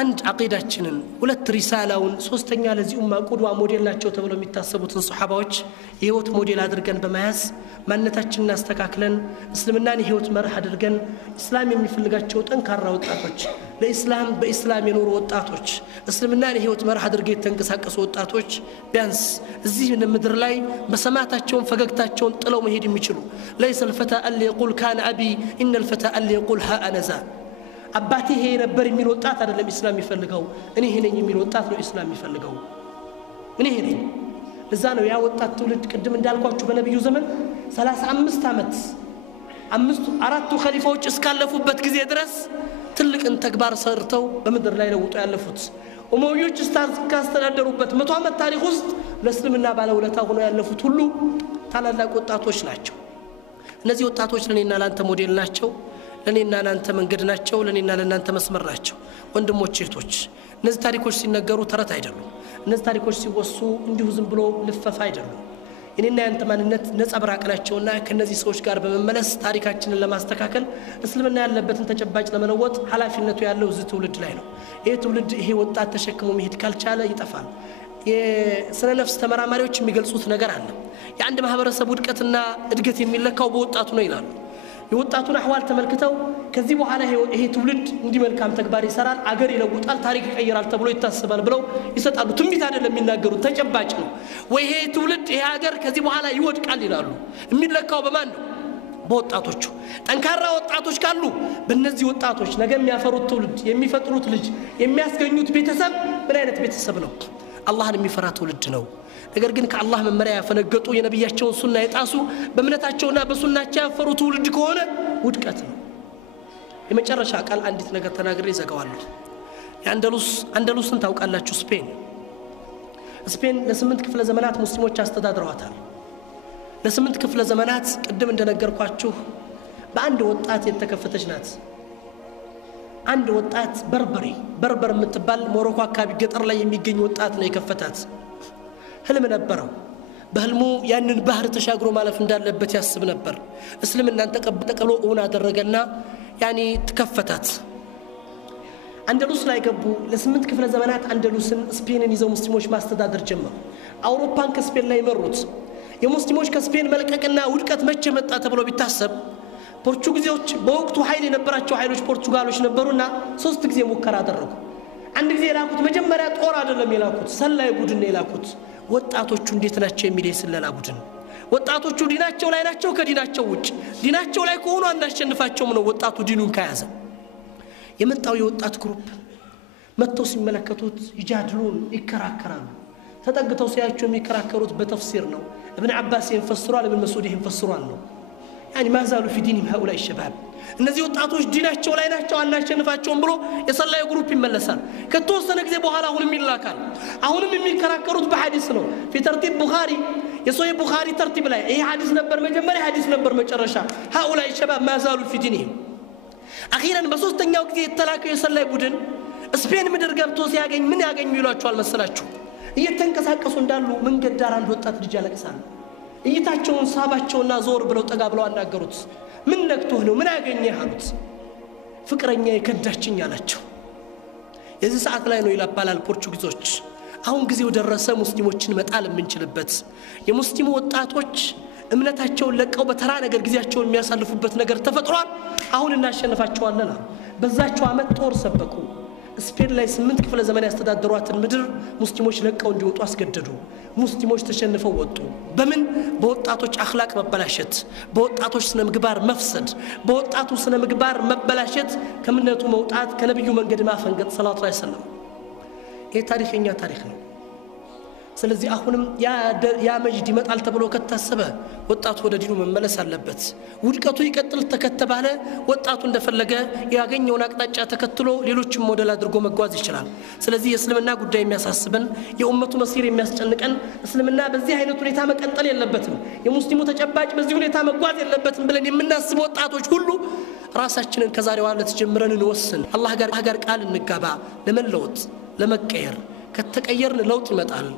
አንድ አቂዳችንን ሁለት ሪሳላውን ሶስተኛ ለዚህ ቁድዋ ሞዴል ናቸው ተብሎ የሚታሰቡትን ሱሐባዎች የህይወት ሞዴል አድርገን በመያዝ ማንነታችንን አስተካክለን እስልምናን የህይወት መርህ አድርገን እስላም የሚፈልጋቸው ጠንካራ ወጣቶች ለኢስላም በኢስላም የኖሩ ወጣቶች እስልምናን የህይወት መርህ አድርገው የተንቀሳቀሱ ወጣቶች ቢያንስ እዚህ ምድር ላይ በሰማታቸውን ፈገግታቸውን ጥለው መሄድ የሚችሉ ليس الفتى اللي يقول كان ابي ان الفتى اللي يقول ها انا ذا አባቴ ይሄ ነበር የሚል ወጣት አይደለም ኢስላም ይፈልገው እኔ ይሄ ነኝ የሚል ወጣት ነው ኢስላም ይፈልገው እኔ ይሄ ነኝ ለዛ ነው ያ ወጣት ትውልድ ቅድም እንዳልኳችሁ በነብዩ ዘመን 35 አመት አራቱ ኸሊፋዎች እስካለፉበት ጊዜ ድረስ ትልቅን ተግባር ሰርተው በመድር ላይ ለውጦ ያለፉት ኡመዮች ካስተዳደሩበት 100 አመት ታሪክ ውስጥ ለእስልምና ባለውለታ ሆነው ያለፉት ሁሉ ታላላቅ ወጣቶች ናቸው እነዚህ ወጣቶች ለኔና ላንተ ሞዴል ናቸው ለኔና ላንተ መንገድ ናቸው ለኔና ለናንተ መስመር ናቸው ወንድሞች እህቶች እነዚህ ታሪኮች ሲነገሩ ተረት አይደሉም እነዚህ ታሪኮች ሲወሱ እንዲሁ ዝም ብሎ ልፈፋ አይደሉም እኔና ያንተ ማንነት ነጸብራቅ ናቸውና ከነዚህ ሰዎች ጋር በመመለስ ታሪካችንን ለማስተካከል እስልምና ያለበትን ተጨባጭ ለመለወጥ ሐላፊነቱ ያለው እዚህ ትውልድ ላይ ነው ይሄ ትውልድ ይሄ ወጣት ተሸክሞ መሄድ ካልቻለ ይጠፋል የስነ ነፍስ ተመራማሪዎች የሚገልጹት ነገር አለ የአንድ ማህበረሰብ ውድቀትና እድገት የሚለካው በወጣቱ ነው ይላሉ የወጣቱን አህዋል ተመልክተው ከዚህ በኋላ ይሄ ትውልድ እንዲህ መልካም ተግባር ይሰራል አገር ይለውጣል ታሪክ ይቀየራል ተብሎ ይታሰባል ብለው ይሰጣሉ ትንቢት አይደለም የሚናገሩት ተጨባጭ ነው ወይ ይሄ ትውልድ ይሄ ሀገር ከዚህ በኋላ ይወድቃል ይላሉ የሚለካው በማን ነው በወጣቶቹ ጠንካራ ወጣቶች ካሉ በእነዚህ ወጣቶች ነገ የሚያፈሩት ትውልድ የሚፈጥሩት ልጅ የሚያስገኙት ቤተሰብ ምን አይነት ቤተሰብ ነው አላህን የሚፈራ ትውልድ ነው ነገር ግን ከአላህ መመሪያ ያፈነገጡ የነብያቸውን ሱና የጣሱ በእምነታቸውና በሱናቸው ያፈሩ ትውልድ ከሆነ ውድቀት ነው የመጨረሻ ቃል አንዲት ነገር ተናግሬ ዘጋዋለሁ አንደሉስን ታውቃላችሁ ስፔን ለ8 ክፍለ ዘመናት ሙስሊሞች አስተዳድረዋታል ለ8 ክፍለ ዘመናት ቅድም እንደነገርኳችሁ በአንድ ወጣት የተከፈተች ናት አንድ ወጣት በርበር የምትባል ሞሮኮ አካባቢ ገጠር ላይ የሚገኝ ወጣት ነው የከፈታት ህልም ነበረው በህልሙ ያንን ባህር ተሻግሮ ማለፍ እንዳለበት ያስብ ነበር እስልምናን ተቀብሎ ኡና አደረገና ያኒ ተከፈታት አንደሉስ ላይ ገቡ ለ8 ክፍለ ዘመናት አንደሉስን ስፔንን ይዘው ሙስሊሞች ማስተዳደር ጀመሩ አውሮፓን ከስፔን ላይ መሩት የሙስሊሞች ከስፔን መልቀቅና ውድቀት መቼ መጣ ተብሎ ቢታሰብ ፖርቹጊዞች በወቅቱ ኃይል የነበራቸው ኃይሎች ፖርቹጋሎች ነበሩና 3 ጊዜ ሙከራ አደረጉ አንድ ጊዜ የላኩት መጀመሪያ ጦር አይደለም የላኩት ሰላይ ቡድን የላኩት ወጣቶቹ እንዴት ናቸው የሚል ስለላ ቡድን ወጣቶቹ ዲናቸው ላይ ናቸው ከዲናቸው ውጭ ዲናቸው ላይ ከሆኑ አንዳሸንፋቸውም ነው ወጣቱ ዲኑን ከያዘ የመጣው የወጣት ግሩፕ መጥተው ሲመለከቱት ይጃድሉን ይከራከራሉ ተጠግተው ሲያቸው የሚከራከሩት በተፍሲር ነው ابن عباس يفسروا ابن مسعود يفسروا ነው يعني ما زالوا في دينهم هؤلاء الشباب እነዚህ ወጣቶች ዲናቸው ላይ ናቸው አንዳሸንፋቸውም ብሎ የሰላይ ግሩፕ ይመለሳል ከተወሰነ ጊዜ በኋላ አሁንም ይላካል አሁንም የሚከራከሩት በሐዲስ ነው في ترتيب بخاري የሶሂህ ቡኻሪ ተርቲብ ላይ ይሄ ሐዲስ ነበር መጀመሪያ ሐዲስ ነበር መጨረሻ هؤلاء الشباب ما زالوا في دينهم اخيرا በሶስተኛው ጊዜ የተላከው የሰላይ ቡድን ስፔን ምድር ገብቶ ሲያገኝ ምን ያገኙ ይሏቸዋል መሰላችሁ እየተንቀሳቀሱ እንዳሉ መንገድ ዳር አንድ ወጣት ልጅ ያለቅሳል እይታቸውን ሳባቸውና ዞር ብለው ጠጋ ብለው አናገሩት ምን ነክቶህ ነው ምን ያገኘህ አሉት ፍቅረኛ የከዳችኝ አላቸው የዚህ ሰዓት ላይ ነው ይላባላል ፖርቹጊዞች አሁን ጊዜው ደረሰ ሙስሊሞችን መጣል የምንችልበት የሙስሊሙ ወጣቶች እምነታቸውን ለቀው በተራ ነገር ጊዜያቸውን የሚያሳልፉበት ነገር ተፈጥሯል አሁን እናሸንፋቸዋለን በዛቸው አመት ጦር ሰበቁ ስፔን ላይ 8 ክፍለ ዘመን ያስተዳደሯትን ምድር ሙስሊሞች ለቀው እንዲወጡ አስገደዱ ሙስሊሞች ተሸንፈው ወጡ በምን በወጣቶች አኽላቅ መበላሸት በወጣቶች ስነ ምግባር መፍሰድ በወጣቱ ስነ ምግባር መበላሸት ከእምነቱ መውጣት ከነብዩ መንገድ ማፈንገጥ ሰለላሁ ዐለይሂ ወሰለም ይሄ ታሪክኛ ታሪክ ነው ስለዚህ አሁንም ያ መጅድ ይመጣል ተብሎ ከታሰበ ወጣቱ ወደ ዲኑ መመለስ አለበት ውድቀቱ ይቀጥል ተከተባለ ወጣቱ እንደፈለገ ያገኘውን አቅጣጫ ተከትሎ ሌሎችም ሞዴል አድርጎ መጓዝ ይችላል ስለዚህ የእስልምና ጉዳይ የሚያሳስበን የኡመቱ መስይር የሚያስጨንቀን እስልምና በዚህ አይነት ሁኔታ መቀጠል የለበትም የሙስሊሙ ተጨባጭ በዚህ ሁኔታ መጓዝ የለበትም ብለን የምናስብ ወጣቶች ሁሉ ራሳችንን ከዛሬው ዕለት ጀምረን እንወስን አላህ ጋር ቃል እንጋባ ለመለወጥ ለመቀየር ከተቀየርን ለውጥ ይመጣል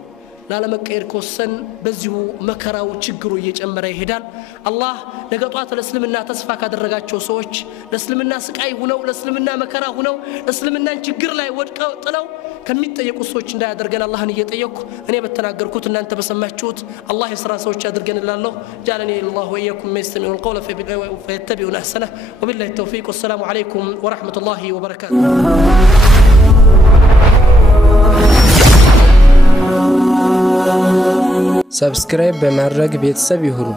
ላለመቀየር ኮሰን በዚሁ መከራው ችግሩ እየጨመረ ይሄዳል አላህ ነገጧት ለእስልምና ተስፋ ካደረጋቸው ሰዎች ለእስልምና ስቃይ ሆነው ለእስልምና መከራ ሆነው እስልምናን ችግር ላይ ወድቀው ጥለው ከሚጠየቁ ሰዎች እንዳያደርገን አላህን እየጠየቁ እኔ በተናገርኩት እናንተ በሰማችሁት አላህ የሥራ ሰዎች ያድርገንላለሁ ጃለኒ الله وإياكم يستمعون القول فيتبعون أحسنه وبالله التوفيق والسلام عليكم ورحمة الله وبركاته ሰብስክራይብ በማድረግ ቤተሰብ ይሁኑ